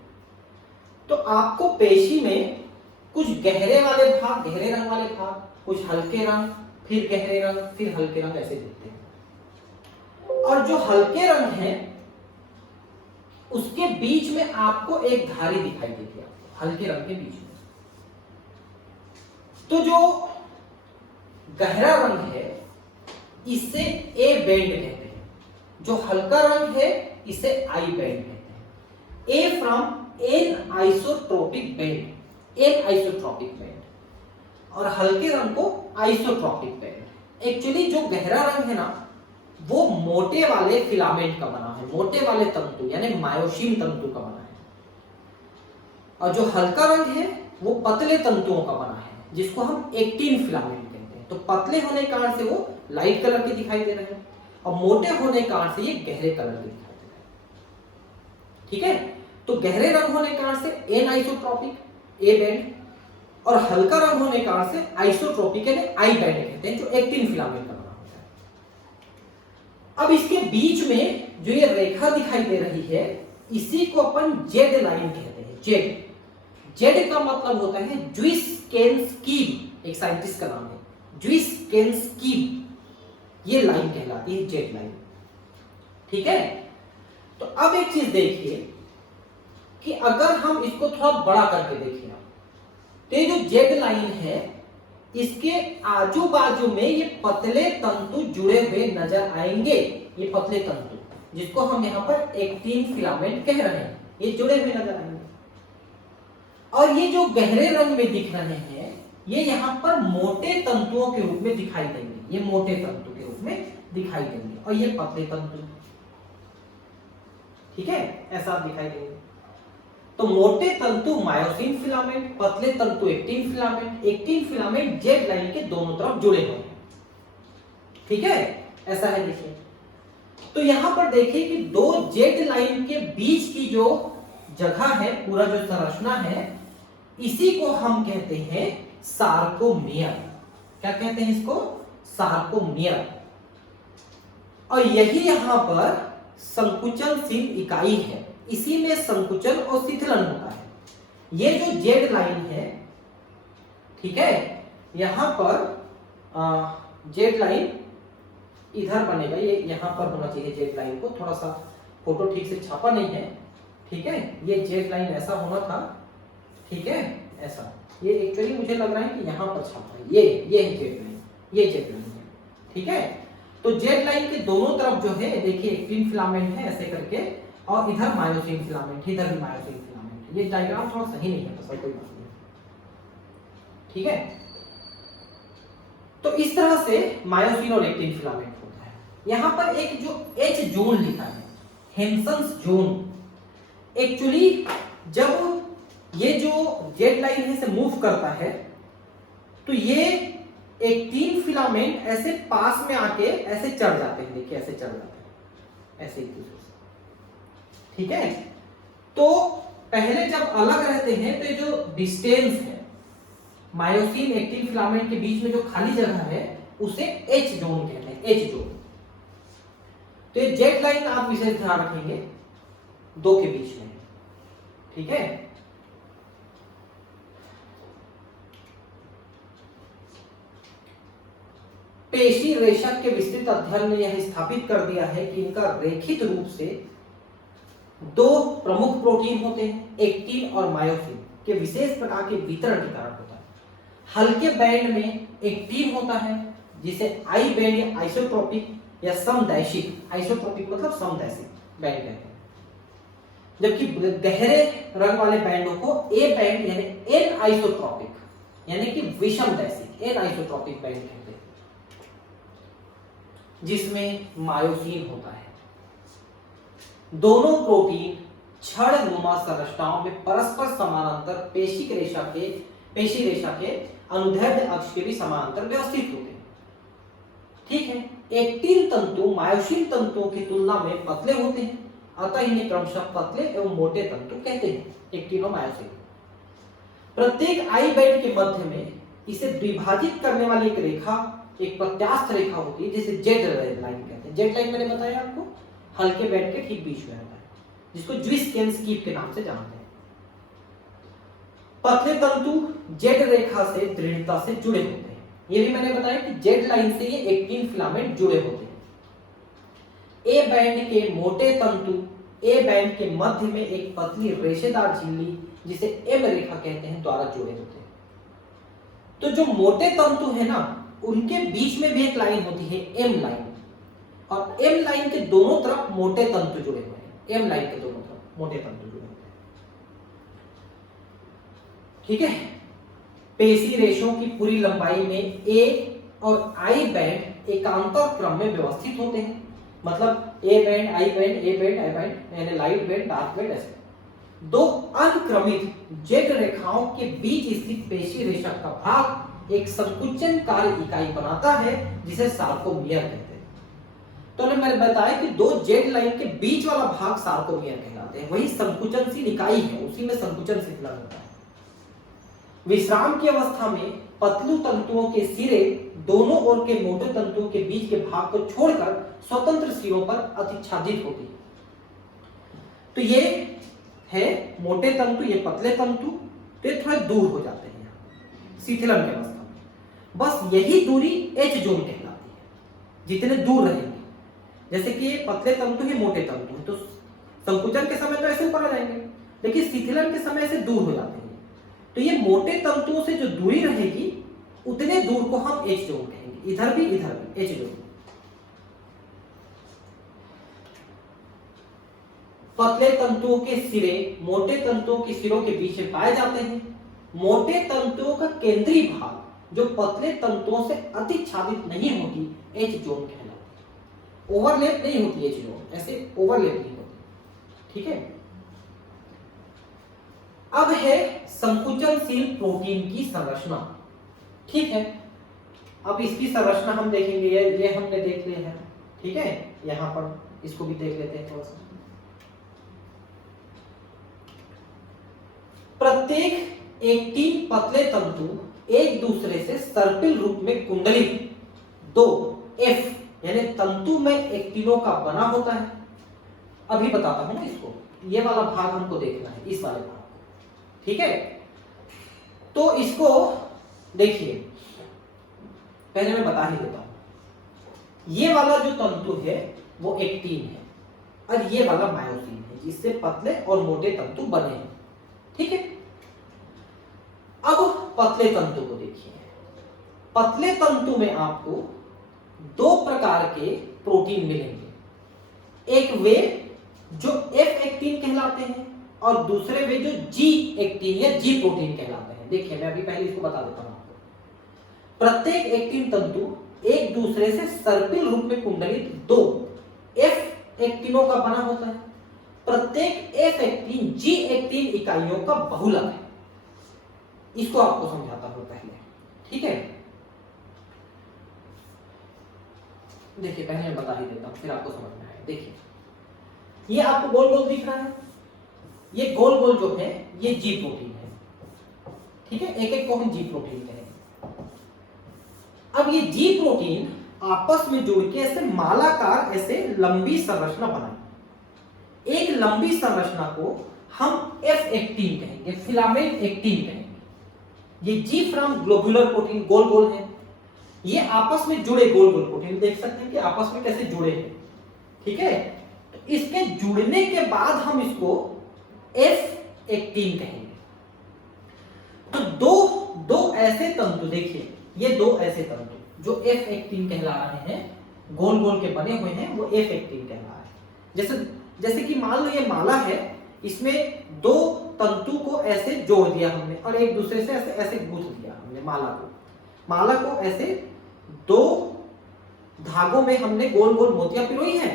तो आपको पेशी में कुछ गहरे वाले भाग, गहरे रंग वाले भाग, कुछ हल्के रंग, फिर गहरे रंग, फिर हल्के रंग, ऐसे दिखते हैं। और जो हल्के रंग है उसके बीच में आपको एक धारी दिखाई देती है, हल्के रंग के बीच में। तो जो गहरा रंग है इसे ए बैंड कहते हैं, जो हल्का रंग है इसे आई बैंड कहते हैं। A from anisotropic band, anisotropic band, और हल्के रंग को आइसोट्रोपिक बैंड। एक्चुअली जो गहरा रंग है ना, वो मोटे वाले फिलामेंट का बना है, मोटे वाले तंतु यानी मायोसिन तंतु का बना है, और जो हल्का रंग है वो पतले तंतुओं का बना है, जिसको हम एक्टिन फिलामेंट कहते हैं। तो पतले होने के कारण से वो लाइट कलर के दिखाई दे रहे हैं, और मोटे होने के कारण से ये गहरे कलर के दिखाई दे रहे हैं। ठीक है, तो गहरे रंग होने के कारण से एन आइसोट्रोपिक ए बैंड, और हल्का रंग होने के कारण से आइसोट्रोपिक यानी आई बैंड कहते हैं, जो एक्टिन फिलामेंट का बना होता है। अब इसके बीच में जो ये रेखा दिखाई दे रही है, इसी को अपन जेड लाइन कहते हैं। जेड, जेड का मतलब होता है ज्विस्केन्स्की, एक साइंटिस्ट का नाम है, ज्विस्केन्स्की। ये लाइन कहलाती है जेड लाइन। ठीक है, तो अब एक चीज देखिए कि अगर हम इसको थोड़ा बड़ा करके देखें, तो ये जो जेड लाइन है, इसके आजू बाजू में ये पतले तंतु जुड़े हुए नजर आएंगे। ये पतले तंतु जिसको हम यहाँ पर एक्टिन फिलामेंट कह रहे हैं, ये जुड़े हुए नजर आएंगे। और ये जो गहरे रंग में दिख रहे हैं ये यहाँ पर मोटे तंतुओं के रूप में दिखाई देंगे, ये मोटे तंतु के रूप में दिखाई देंगे, और ये पतले तंतु, ठीक है, ऐसा दिखाई देंगे। तो मोटे तंतु मायोसिन फिलामेंट, पतले तंतु actin filament, actin filament Z line के दोनों तरफ जुड़े हुए हैं, ठीक है, ऐसा है। देखिए तो यहां पर देखिए कि दो जेड लाइन के बीच की जो जगह है, पूरा जो संरचना है, इसी को हम कहते हैं सार्कोमियर। क्या कहते हैं इसको? सार्कोमियर। और यही यहां पर संकुचनशील इकाई है, इसी में संकुचन और शिथिलन होता है। ये जो जेड लाइन है, ठीक है, यहां पर जेड लाइन इधर बनेगा, ये यहां पर होना चाहिए जेड लाइन को, थोड़ा सा फोटो ठीक से छापा नहीं है, ठीक है, ये जेड लाइन ऐसा होना था, ठीक है, ऐसा, ये एक्चुअली मुझे लग रहा है कि यहां पर छापा है, ये है जेड लाइन, ये जेड लाइन है, ठीक है। तो जेड लाइन के दोनों तरफ जो है देखिए एक्टिन फिलामेंट है ऐसे करके, और इधर मायोसिन फिलामेंट, इधर भी मायोसिन फिलामेंट। ये डायग्राम थोड़ा सही नहीं है, तो कोई बात नहीं, ठीक है। तो इस तरह से मायोसिन और एक्टिन फिलामेंट होता है। यहां पर एक जो एच जोन लिखा है, हेंसन्स जोन, एक्चुअली जब ये जो जेड लाइन है से मूव करता है तो ये एक्टिन फिलामेंट ऐसे पास में आके ऐसे चढ़ जाते हैं, देखिए ऐसे चढ़ जाते हैं, ऐसे एक दूसरे से, ठीक है। तो पहले जब अलग रहते हैं तो ये जो डिस्टेंस है मायोसिन एक्टिन फिलामेंट के बीच में जो खाली जगह है उसे एच जोन कहते हैं, एच जोन। तो ये जेड लाइन आप विशेष ध्यान रखेंगे दो के बीच में, ठीक है। पेशी रेशक के विस्तृत अध्ययन ने यह स्थापित कर दिया है कि इनका रेखित रूप से दो प्रमुख प्रोटीन होते हैं, एक्टिन और मायोसिन के विशेष प्रकार के वितरण के कारण होता है। हल्के बैंड में एक्टिन होता है जिसे आई बैंड या आइसोट्रोपिक या समदैशिक, आइसोट्रोपिक मतलब समदैशिक बैंड कहते हैं, जबकि गहरे रंग वाले बैंडों को ए बैंड यानी एन आइसोट्रोपिक यानी कि विषमदैशिक, एन आइसोट्रोपिक बैंड कहते हैं, जिसमें मायोसिन होता है। दोनों प्रोटीन छड़नुमा संरचनाओं में परस्पर समानांतर पेशी रेशा के अनुदैर्ध्य अक्ष के भी समानांतर व्यवस्थित होते हैं, ठीक है। एक्टिन तंतु मायोसिन तंतुओं की तुलना में पतले होते हैं, अतः इन्हें क्रमशः पतले एवं मोटे तंतु कहते हैं, एक्टिन और मायोसिन। प्रत्येक आई बैंड के मध्य में इसे द्विभाजित करने वाली एक रेखा, एक प्रत्यास्थ रेखा होती है जिसे जेड लाइन कहते हैं। जेड लाइन मैंने बताया आपको, हल्के बैंड के ठीक बीच में रहता है, जिसको ज्विस्केन स्कीप के नाम से जानते हैं। पतले तंतु जेड रेखा से दृढ़ता से जुड़े होते हैं, ये भी मैंने बताया कि जेड लाइन से ये एक्टिन फिलामेंट जुड़े होते हैं। ए बैंड के मोटे तंतु ए बैंड के मध्य में एक पतली रेशेदार झिल्ली जिसे एम रेखा कहते हैं द्वारा जुड़े होते हैं। तो जो मोटे तंतु है ना, उनके बीच में भी एक लाइन होती है एम लाइन, और एम लाइन के दोनों तरफ मोटे तंतु जुड़े हुए हैं, एम लाइन के दोनों तरफ मोटे तंतु जुड़े होते हैं, ठीक है। पेशी रेशों की पूरी लंबाई में ए और आई बैंड एकांतर क्रम में व्यवस्थित होते हैं, मतलब A band I band, A band I band, यानी लाइट बैंड डार्क बैंड, ऐसे दो अनक्रमित जेड रेखाओं के बीच स्थित पेशी रेशा का भाग एक संकुचनकारी इकाई बनाता है जिसे सार्कोमियर कहते हैं। तो मैंने बताया कि दो जेड लाइन के बीच वाला भाग सार्कोमियर कहलाते हैं, वही संकुचनशील इकाई है, उसी में संकुचन शिथिलन होता है। विश्राम की अवस्था में पतलू तंतुओं के सिरे दोनों ओर के मोटे तंतुओं के बीच के भाग को छोड़कर स्वतंत्र सिरों पर अतिच्छादित होती है। तो ये है मोटे तंतु, ये पतले तंतु, तो ये थोड़े दूर हो जाते हैं शिथिलन की अवस्था में, बस यही दूरी एच जोन कहलाती है, जितने दूर रहेंगे। जैसे कि ये पतले तंतु ही मोटे तंतु है, तो संकुचन के समय तो ऐसे ऊपर आ जाएंगे, लेकिन शिथिलन के समय से दूर हो जाते हैं। तो ये मोटे तंतुओं से जो दूरी रहेगी उतने दूर को हम एच जोन कहेंगे, इधर भी एच जोन। पतले तंतुओं के सिरे मोटे तंतुओं के सिरों के बीच में पाए जाते हैं। मोटे तंतुओं का केंद्रीय भाग जो पतले तंतुओं से अतिच्छादित नहीं होती एच जोन कहलाती है। ओवरलैप नहीं होती एच जोन, ऐसे ओवरलैप नहीं होती। ठीक है, अब है संकुचनशील प्रोटीन की संरचना। ठीक है, अब इसकी संरचना हम देखेंगे, ये हमने देख लिया है। ठीक है, यहां पर इसको भी देख लेते हैं थोड़ा सा। प्रत्येक 18 पतले तंतु एक दूसरे से सर्पिल रूप में कुंडलित 2 एफ यानी तंतु में एक्टिनों का बना होता है। अभी बताता हूं ना इसको, ये वाला भाग हमको देखना है, इस वाले भाग। ठीक है, तो इसको देखिए, पहले मैं बता ही देता हूं। ये वाला जो तंतु है वो एक्टिन है और ये वाला मायोसिन है, जिससे पतले और मोटे तंतु बने हैं। ठीक है, अब पतले तंतु को देखिए। पतले तंतु में आपको 2 प्रकार के प्रोटीन मिलेंगे। एक वे जो एफ एक्टिन कहलाते हैं और दूसरे वे जो जी एक्टिन या जी प्रोटीन कहलाते हैं। देखिए, मैं अभी पहले इसको बता देता हूं आपको। प्रत्येक एक्टिन तंतु एक दूसरे से सर्पिल रूप में कुंडलित 2 एफ एक्टिनों का बना होता है। प्रत्येक एफ एक्टिन जी एक्टिन इकाइयों का बहुलक है। इसको आपको समझाता हूं पहले। ठीक है, देखिए, पहले मैं बता ही देता हूं, फिर आपको समझ में आएगा। देखिए, ये आपको गोल गोल दिख रहा है, ये गोल गोल जो है ये जी प्रोटीन है। ठीक है, एक एक को हम जी प्रोटीन कहेंगे। अब ये जी प्रोटीन आपस में जुड़ के ऐसे मालाकार ऐसे लंबी संरचना बनाए। एक लंबी संरचना को हम एफ एक्टिन कहेंगे, फिलामेंट एक्टिन कहेंगे। ये जी फ्रॉम ग्लोबुलर प्रोटीन गोल गोल है, ये आपस में जुड़े गोल गोल प्रोटीन देख सकते हैं कि आपस में कैसे जुड़े हैं। ठीक है, तो इसके जुड़ने के बाद हम इसको एफ एक्टिन कहेंगे। तो दो ऐसे तंतु, देखिए ये 2 ऐसे तंतु जो एफ एक्टिन कहला रहे हैं, गोल गोल के बने हुए हैं, वो एफ एक्टिन कहला रहे हैं। जैसे कि मान लो ये माला है, इसमें 2 तंतु को ऐसे जोड़ दिया हमने और एक दूसरे से ऐसे ऐसे गूंथ दिया हमने माला को ऐसे 2 धागों में हमने गोल गोल मोतियां पिरोई है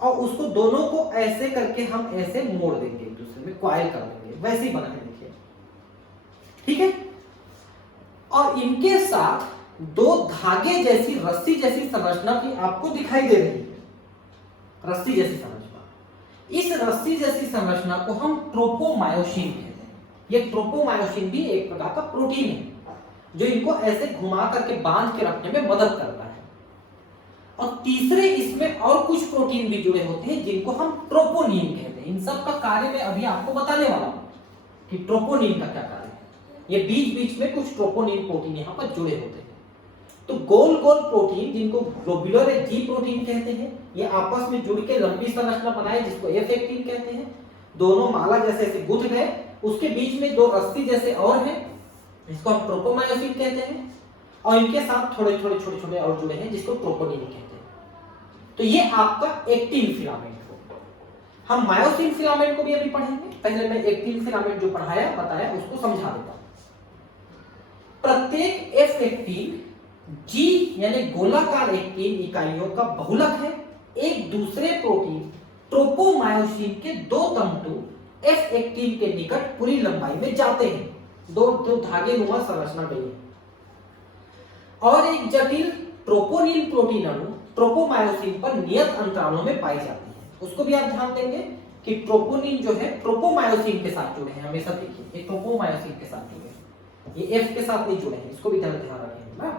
और उसको दोनों को ऐसे करके हम ऐसे मोड़ देंगे, एक दूसरे में कॉइल कर देंगे। वैसे ही बना है, देखिए। ठीक है, और इनके साथ 2 धागे जैसी रस्सी जैसी संरचना भी आपको दिखाई दे रही है। रस्सी जैसी संरचना, इस रस्सी जैसी संरचना को हम ट्रोपोमायोसिन कहते हैं। ये ट्रोपोमायोसिन भी एक प्रकार का प्रोटीन है जो इनको ऐसे घुमा करके बांध के रखने में मदद करता है। और तीसरे इसमें और कुछ प्रोटीन भी जुड़े होते हैं जिनको हम ट्रोपोनिन कहते हैं। इन सब का कार्य मैं अभी आपको बताने वाला हूं कि ट्रोपोनिन का क्या कार्य है। ये बीच बीच में कुछ ट्रोपोनिन प्रोटीन यहाँ पर जुड़े होते हैं। तो गोल गोल प्रोटीन जिनको ग्लोबुलर जी प्रोटीन कहते हैं, ये आपस में जुड़ के लंबी संरचना बनाए जिसको एफ एक्टिन कहते हैं। दोनों माला जैसे ऐसे गुथ गए, उसके बीच में 2 रस्सी जैसे और हैं जिसको हम ट्रोपोमायोसिन कहते हैं, और इनके साथ थोड़े छोटे छोटे छोटे और जुड़े हैं जिसको ट्रोपोनिन कहते हैं। तो ये आपका एक्टिन फिलामेंट हो। हम मायोसिन फिलामेंट को भी अभी पढ़ेंगे, पहले मैं एक्टिन फिलामेंट जो पढ़ाया बताया उसको समझा देता हूं। प्रत्येक एफ एक्टिन जी यानी गोलाकार एक्टिन इकाइयों का बहुलक है। एक दूसरे प्रोटीन ट्रोपोमायोसिन के 2 तंतु एफ एक्टिन के निकट पूरी लंबाई में जाते हैं। 2 धागे नुमा संरचना गई है। और एक जटिल ट्रोपोनिन प्रोटीन अणु ट्रोपोमायोसिन पर नियत अंतरालों में पाई जाती है। उसको भी आप ध्यान देंगे कि ट्रोपोनिन जो है ट्रोपोमायोसिन के साथ जुड़े हैं। हमेशा देखिए, ये ट्रोपोमायोसिन के साथ जुड़े हैं, ये एफ के साथ नहीं जुड़े हैं। इसको भी ध्यान रखेंगे ना।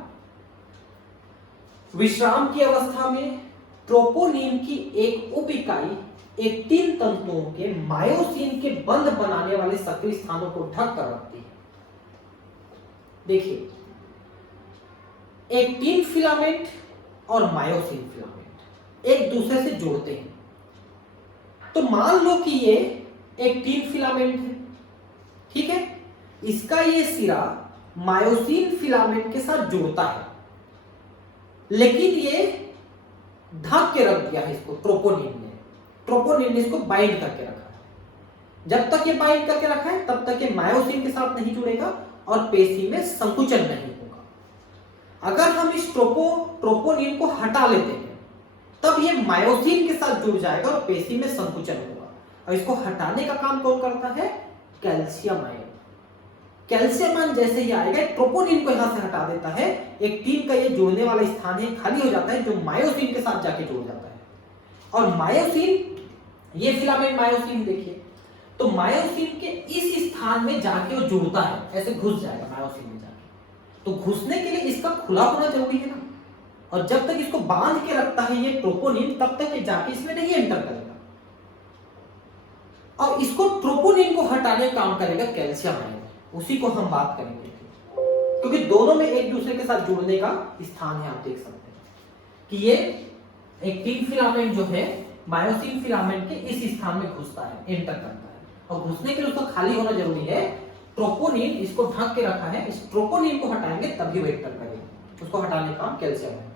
विश्राम की अवस्था में ट्रोपोनिन की एक उप इकाई एक्टिन तंतुओं के मायोसिन के बंध बनाने वाले सक्रिय स्थानों को ढक कर रखती है। देखिए, एक्टिन फिलामेंट और मायोसिन फिलामेंट एक दूसरे से जुड़ते हैं। तो मान लो कि ये एक्टिन फिलामेंट है, ठीक है, इसका ये सिरा मायोसिन फिलामेंट के साथ जुड़ता है, लेकिन ये ढक के रख दिया है इसको ट्रोपोनिन ने इसको बाइंड करके रखा है। जब तक ये बाइंड करके रखा है तब तक ये मायोसिन के साथ नहीं जुड़ेगा और पेशी में संकुचन नहीं होगा। अगर हम इस ट्रोपोनिन को हटा लेते हैं तब ये मायोसिन के साथ जुड़ जाएगा और पेशी में संकुचन होगा। और इसको हटाने का काम कौन करता है? Calcium ion. कैल्शियम आयन जैसे ही आएगा ट्रोपोनिन को यहां से हटा देता है, एक्टिन का ये जुड़ने वाला स्थान है खाली हो जाता है जो मायोसिन के साथ जाके जुड़ जाता है। और मायोसिन, ये फिलामेंट मायोसिन देखिए, तो मायोसिन के इस स्थान में जाके वो जुड़ता है, ऐसे घुस जाएगा मायोसिन में जाके। तो घुसने के लिए इसका खुला होना जरूरी है ना, और जब तक इसको बांध के रखता है ये ट्रोपोनिन तब तक ये जाके इसमें नहीं एंटर करेगा। और इसको ट्रोपोनिन को हटाने का काम करेगा कैल्शियम आयन, उसी को हम बात करेंगे, क्योंकि दोनों में एक दूसरे के साथ जुड़ने का स्थान है। आप देख सकते हैं कि ये एक्टिन फिलामेंट जो है मायोसिन फिलामेंट के इस स्थान में घुसता है, एंटर करता है, और घुसने के लिए उसको खाली होना जरूरी है। ट्रोपोनिन इसको ढक के रखा है, इस ट्रोपोनिन को हटाएंगे तभी वो एंटर करेगा, उसको हटाने का काम कैल्शियम है।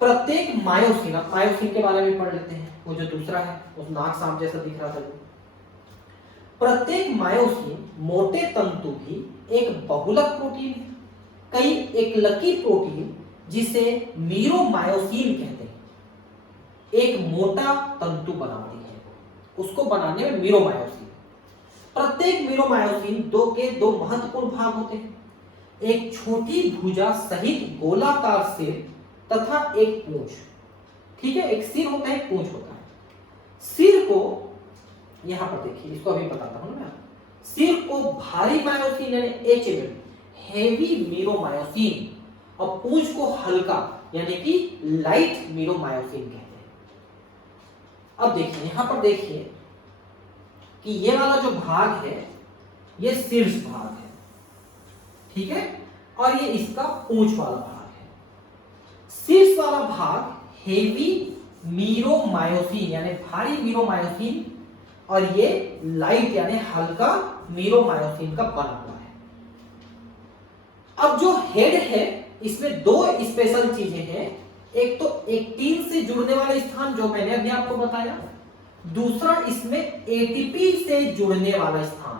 प्रत्येक मायोसिन, अब मायोसिन के बारे में पढ़ लेते हैं, वो जो दूसरा है उस नाक सांप जैसा दिख रहा था। प्रत्येक मायोसिन मोटे तंतु भी एक बहुलक प्रोटीन है, कई एकलकी प्रोटीन जिसे मीरोमायोसिन कहते हैं, एक मोटा तंतु बनाती है, उसको बनाने में मीरोमायोसिन। प्रत्येक मीरोमायोसिन दो महत्वपूर्ण भाग होते हैं, एक छोटी भुजा सहित गोलाकार सिर तथा एक पूंछ। ठीक है, एक सिर होता है, एक पूंछ होता है। सिर को यहां पर देखिए, इसको अभी बताता हूं ना। सिर को भारी मायोसिन यानी एचएमएम, हेवी मीरोमायोसिन, और पूंछ को हल्का यानी कि लाइट मीरोमायोसिन कहते हैं। अब देखिए यहां पर देखिए कि ये वाला जो भाग है ये शीर्ष भाग है, ठीक है, और ये इसका पूंछ वाला भाग है। शीर्ष वाला भाग हेवी मीरोमायोसिन यानी भारी मीरोमायोसिन, और ये लाइट यानी हल्का मीरोमायोसिन का बना हुआ है। अब जो हेड है इसमें दो स्पेशल चीजें हैं, एक तो एक्टिन से जुड़ने वाला स्थान जो मैंने अभी आपको बताया, दूसरा इसमें एटीपी से जुड़ने वाला स्थान।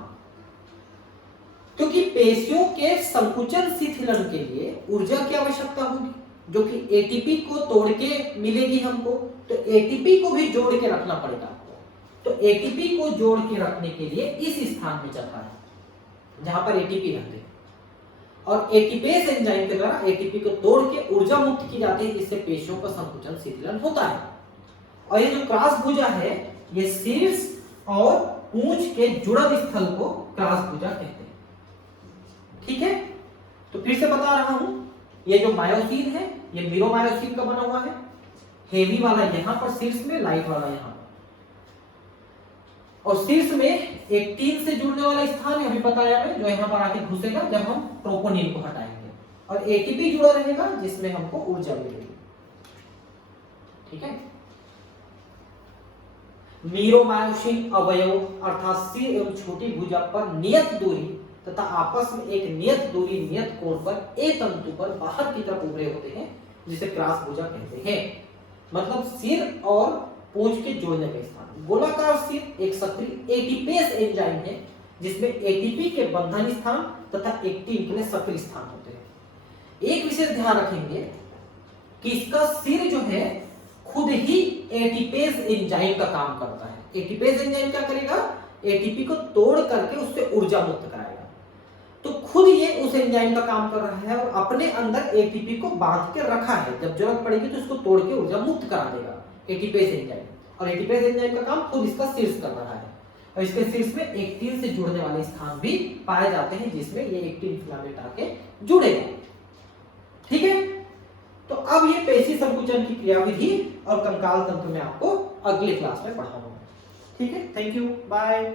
क्योंकि पेशियों के संकुचन शिथिलन के लिए ऊर्जा की आवश्यकता होगी, जो कि एटीपी को तोड़ के मिलेगी हमको, तो एटीपी को भी जोड़ के रखना पड़ेगा। तो एटीपी को जोड़ के रखने के लिए इस स्थान में चलता है जहां पर एटीपी रहते हैं, और एटीपेस एंजाइम के द्वारा एटीपी को तोड़ के ऊर्जा मुक्त की जाती है, जिससे पेशियों का संकुचन शिथिलन होता है। और ये जो क्रॉस भुजा है ये शीर्ष और पूंछ के जुड़न स्थल को क्रॉस भुजा कहते हैं। ठीक है, तो फिर से बता रहा हूं, ये जो मायोसिन है ये मीरोमायोसिन का बना हुआ है, हेवी वाला यहां पर शीर्ष में, लाइट वाला यहां पर, और शीर्ष में एक्टिन से जुड़ने वाला स्थान अभी बताया है जो यहां पर आके घुसेगा जब हम ट्रोपोनिन को हटाएंगे, और एटीपी जुड़ा रहेगा जिसमें हमको ऊर्जा मिलेगी। ठीक है, मीरोमायोसिन अवयव अर्थात सिर एवं छोटी भुजा पर नियत दूरी तथा आपस में एक नियत दूरी नियत कोण पर ए तंतु पर बाहर की तरफ उभरे होते हैं, जिसे क्रॉस भुजा कहते हैं। मतलब सिर और पूंछ के जोड़ने का स्थान। गोलाकार सिर एक सक्रिय एटीपेस एंजाइम है जिसमें एटीपी के बंधन स्थान तथा एक्टिन के लिए सक्रिय स्थान होते हैं। एक विशेष ध्यान रखेंगे कि इसका सिर जो है खुद ही एटीपेस एंजाइम का काम करता है। एटीपेस एंजाइम क्या करेगा? एटीपी को तोड़ करके उससे ऊर्जा मुक्त कराएगा। तो खुद ये उस एंजाइम का काम कर रहा है और अपने अंदर एटीपी को बांध के रखा है, जब जरूरत पड़ेगी तो इसको तोड़ के ऊर्जा मुक्त करा देगा एटीपेस एंजाइम। और एटीपेस एंजाइम का काम खुद इसका शीर्ष कर रहा है, और इसके शीर्ष में एक्टिन से जुड़ने वाले स्थान भी पाए जाते हैं जिसमें ये एक्टिन फिलामेंट आके जुड़ेगा। ठीक है, तो अब ये पेशी संकुचन की क्रियाविधि और कंकाल तंत्र में आपको अगले क्लास में पढ़ाऊंगा। ठीक है, थैंक यू, बाय।